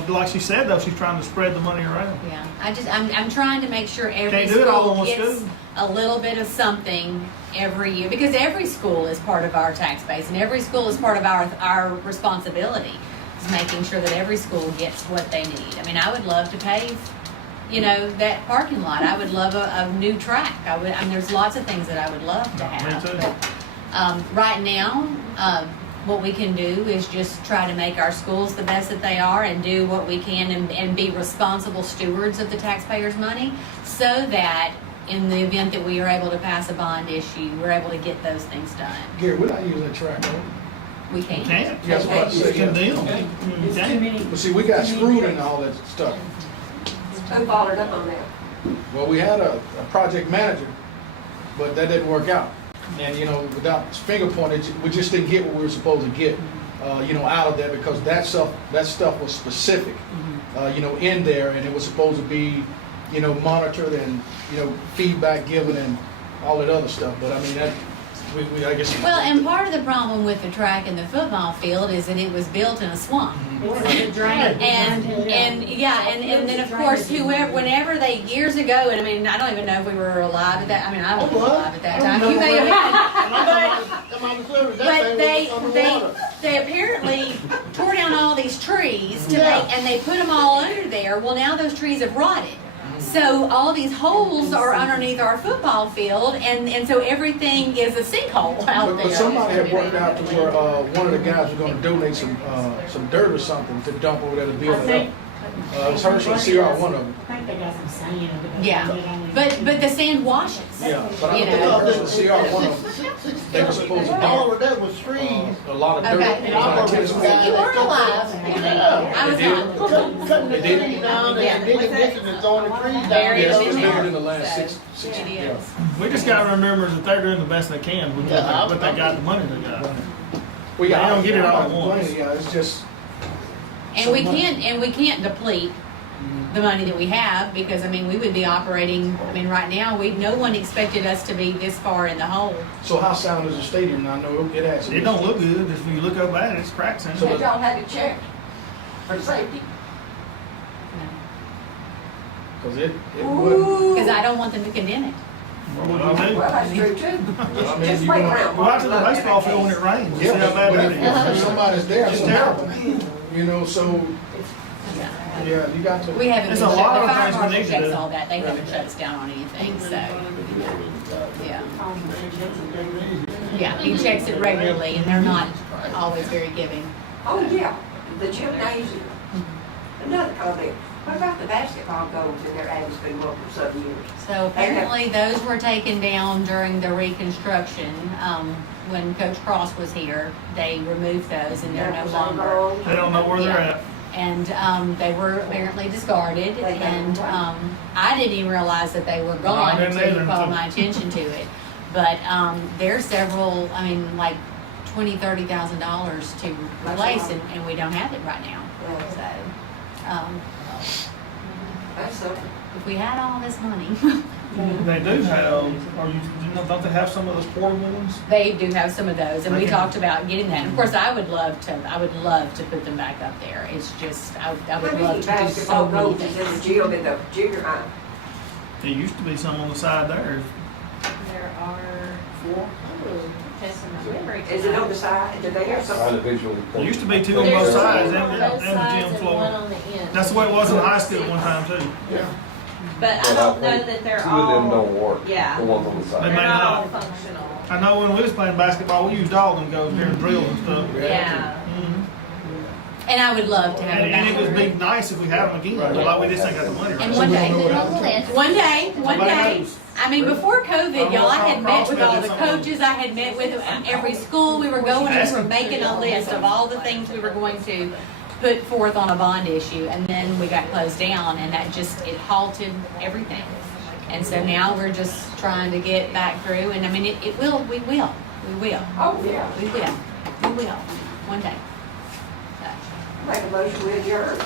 Like she said though, she's trying to spread the money around. yeah, I'm trying to make sure every Can't do it all school in one gets school. a little bit of something every year, because every school is part of our tax base, and every school is part of our responsibility, is making sure that every school gets what they need. I mean, I would love to pave, that parking lot. I would love a new track. I mean, there's lots of things that I would love to Me have. too. But, right now, what we can do is just try to make our schools the best that they are, and do what we can, and be responsible stewards of the taxpayers' money, so that in the event that we are able to pass a bond issue, we're able to get those things done. Gary, we're not using that track, though. We can. Can't. Yeah, that's what I It's said, yeah. condemned. It's too many. But see, we got screwed in all that stuff. Who followed up on that? Well, we had a project manager, but that didn't work out. And, without finger pointing, we just didn't get what we were supposed to get, out of there, because that stuff was specific, in there, and it was supposed to be, monitored and, feedback given and all that other stuff. But I mean, I guess. Well, and part of the problem with the track and the football field is that it was built in a swamp. And then of course, whenever they, years ago, and I mean, I don't even know if we were alive at that, I mean, I wasn't alive at that time. You may have been. But they apparently tore down all these trees and they put them all under there. Well, now those trees have rotted. So all these holes are underneath our football field, and so everything is a sinkhole out there. But somebody had worked out to where one of the guys was going to donate some dirt or something to dump over there to build it up. It was Herschel and CR, one of them. I think they got some sand. Yeah. But the sand washes. Yeah, but I You don't know. think the CR one of them, they were supposed to All dump of that was trees. a lot of dirt. Okay. And I remember some guy You that weren't cut alive. Yeah. I was They did. not. Cutting the They did. trees down and digging ditches and throwing the trees down. Very Yeah, there. it's busy. bigger than the last So, six, it yeah. is. We just gotta remember that they're doing the best they can with Yeah, what they got, the money they got. We They got, don't get it all I'm at not once. complaining, yeah, it's just, And we can't deplete the money that we have, because, I mean, we would be operating, I mean, right now, no one expected us to be this far in the hole. so how sound is the stadium? I know it has. It don't look good, if you look up at it, it's cracks in So Had it. y'all had to check for safety? Cause it would. Because I don't want them to condemn it. What would we do? Well, that's true too. I mean, Just you wait gonna- around. Go out to the baseball field when it rains, see Yeah, how bad but that if is. somebody's there, It's it's terrible. terrible. You know, so, yeah, you got to. We haven't been There's a shut, lot the of fire things we marshal need to checks do. all that, they haven't shut us down on anything, so, yeah. Yeah, he checks it regularly, and they're not always very giving. Oh, yeah, the gymnasium. Another comment, what about the basketball goals in their Adams been working for some years? So apparently, those were taken down during the reconstruction. When Coach Cross was here, they removed those, and they're no longer. They don't know where they're at. And they were apparently discarded, and I didn't even realize that they were gone didn't until you either, called until- my attention to it. But there's several, I mean, like $20,000-$30,000 to replace, and we don't have it right now. So That's something. if we had all this money, They do have, don't they have some of those portable ones? they do have some of those, and we Okay. talked about getting that. Of course, I would love to put them back up there. It's just, I How would many love to do basketball so many goals is in the things. gym in the junior high? There used to be some on the side there. There are, testing my memory Is it on tonight. the side? Do they have some? Individual. There used to be two on There's both two sides on and both the sides gym and one floor. on the end. That's the way it was in high school at one time too. But I don't know that they're Two of them all, don't work. yeah. The ones on the They side. may they're not all not. functional. I know when we was playing basketball, we used all them goes during drills and stuff. Yeah. Mhm. And I would love to have it And it would back. be nice if we had them again, but like we just ain't got the money right And now. one day, One day. one Nobody day, knows. I mean, before COVID, y'all, I had met with all the coaches, I had met with every school we were going, and we were making a list of all the things we were going to put forth on a bond issue, and then we got closed down, and that just, it halted everything. And so now we're just trying to get back through, and I mean, we will, Oh, yeah. we will, one day. Make a motion with adjourn.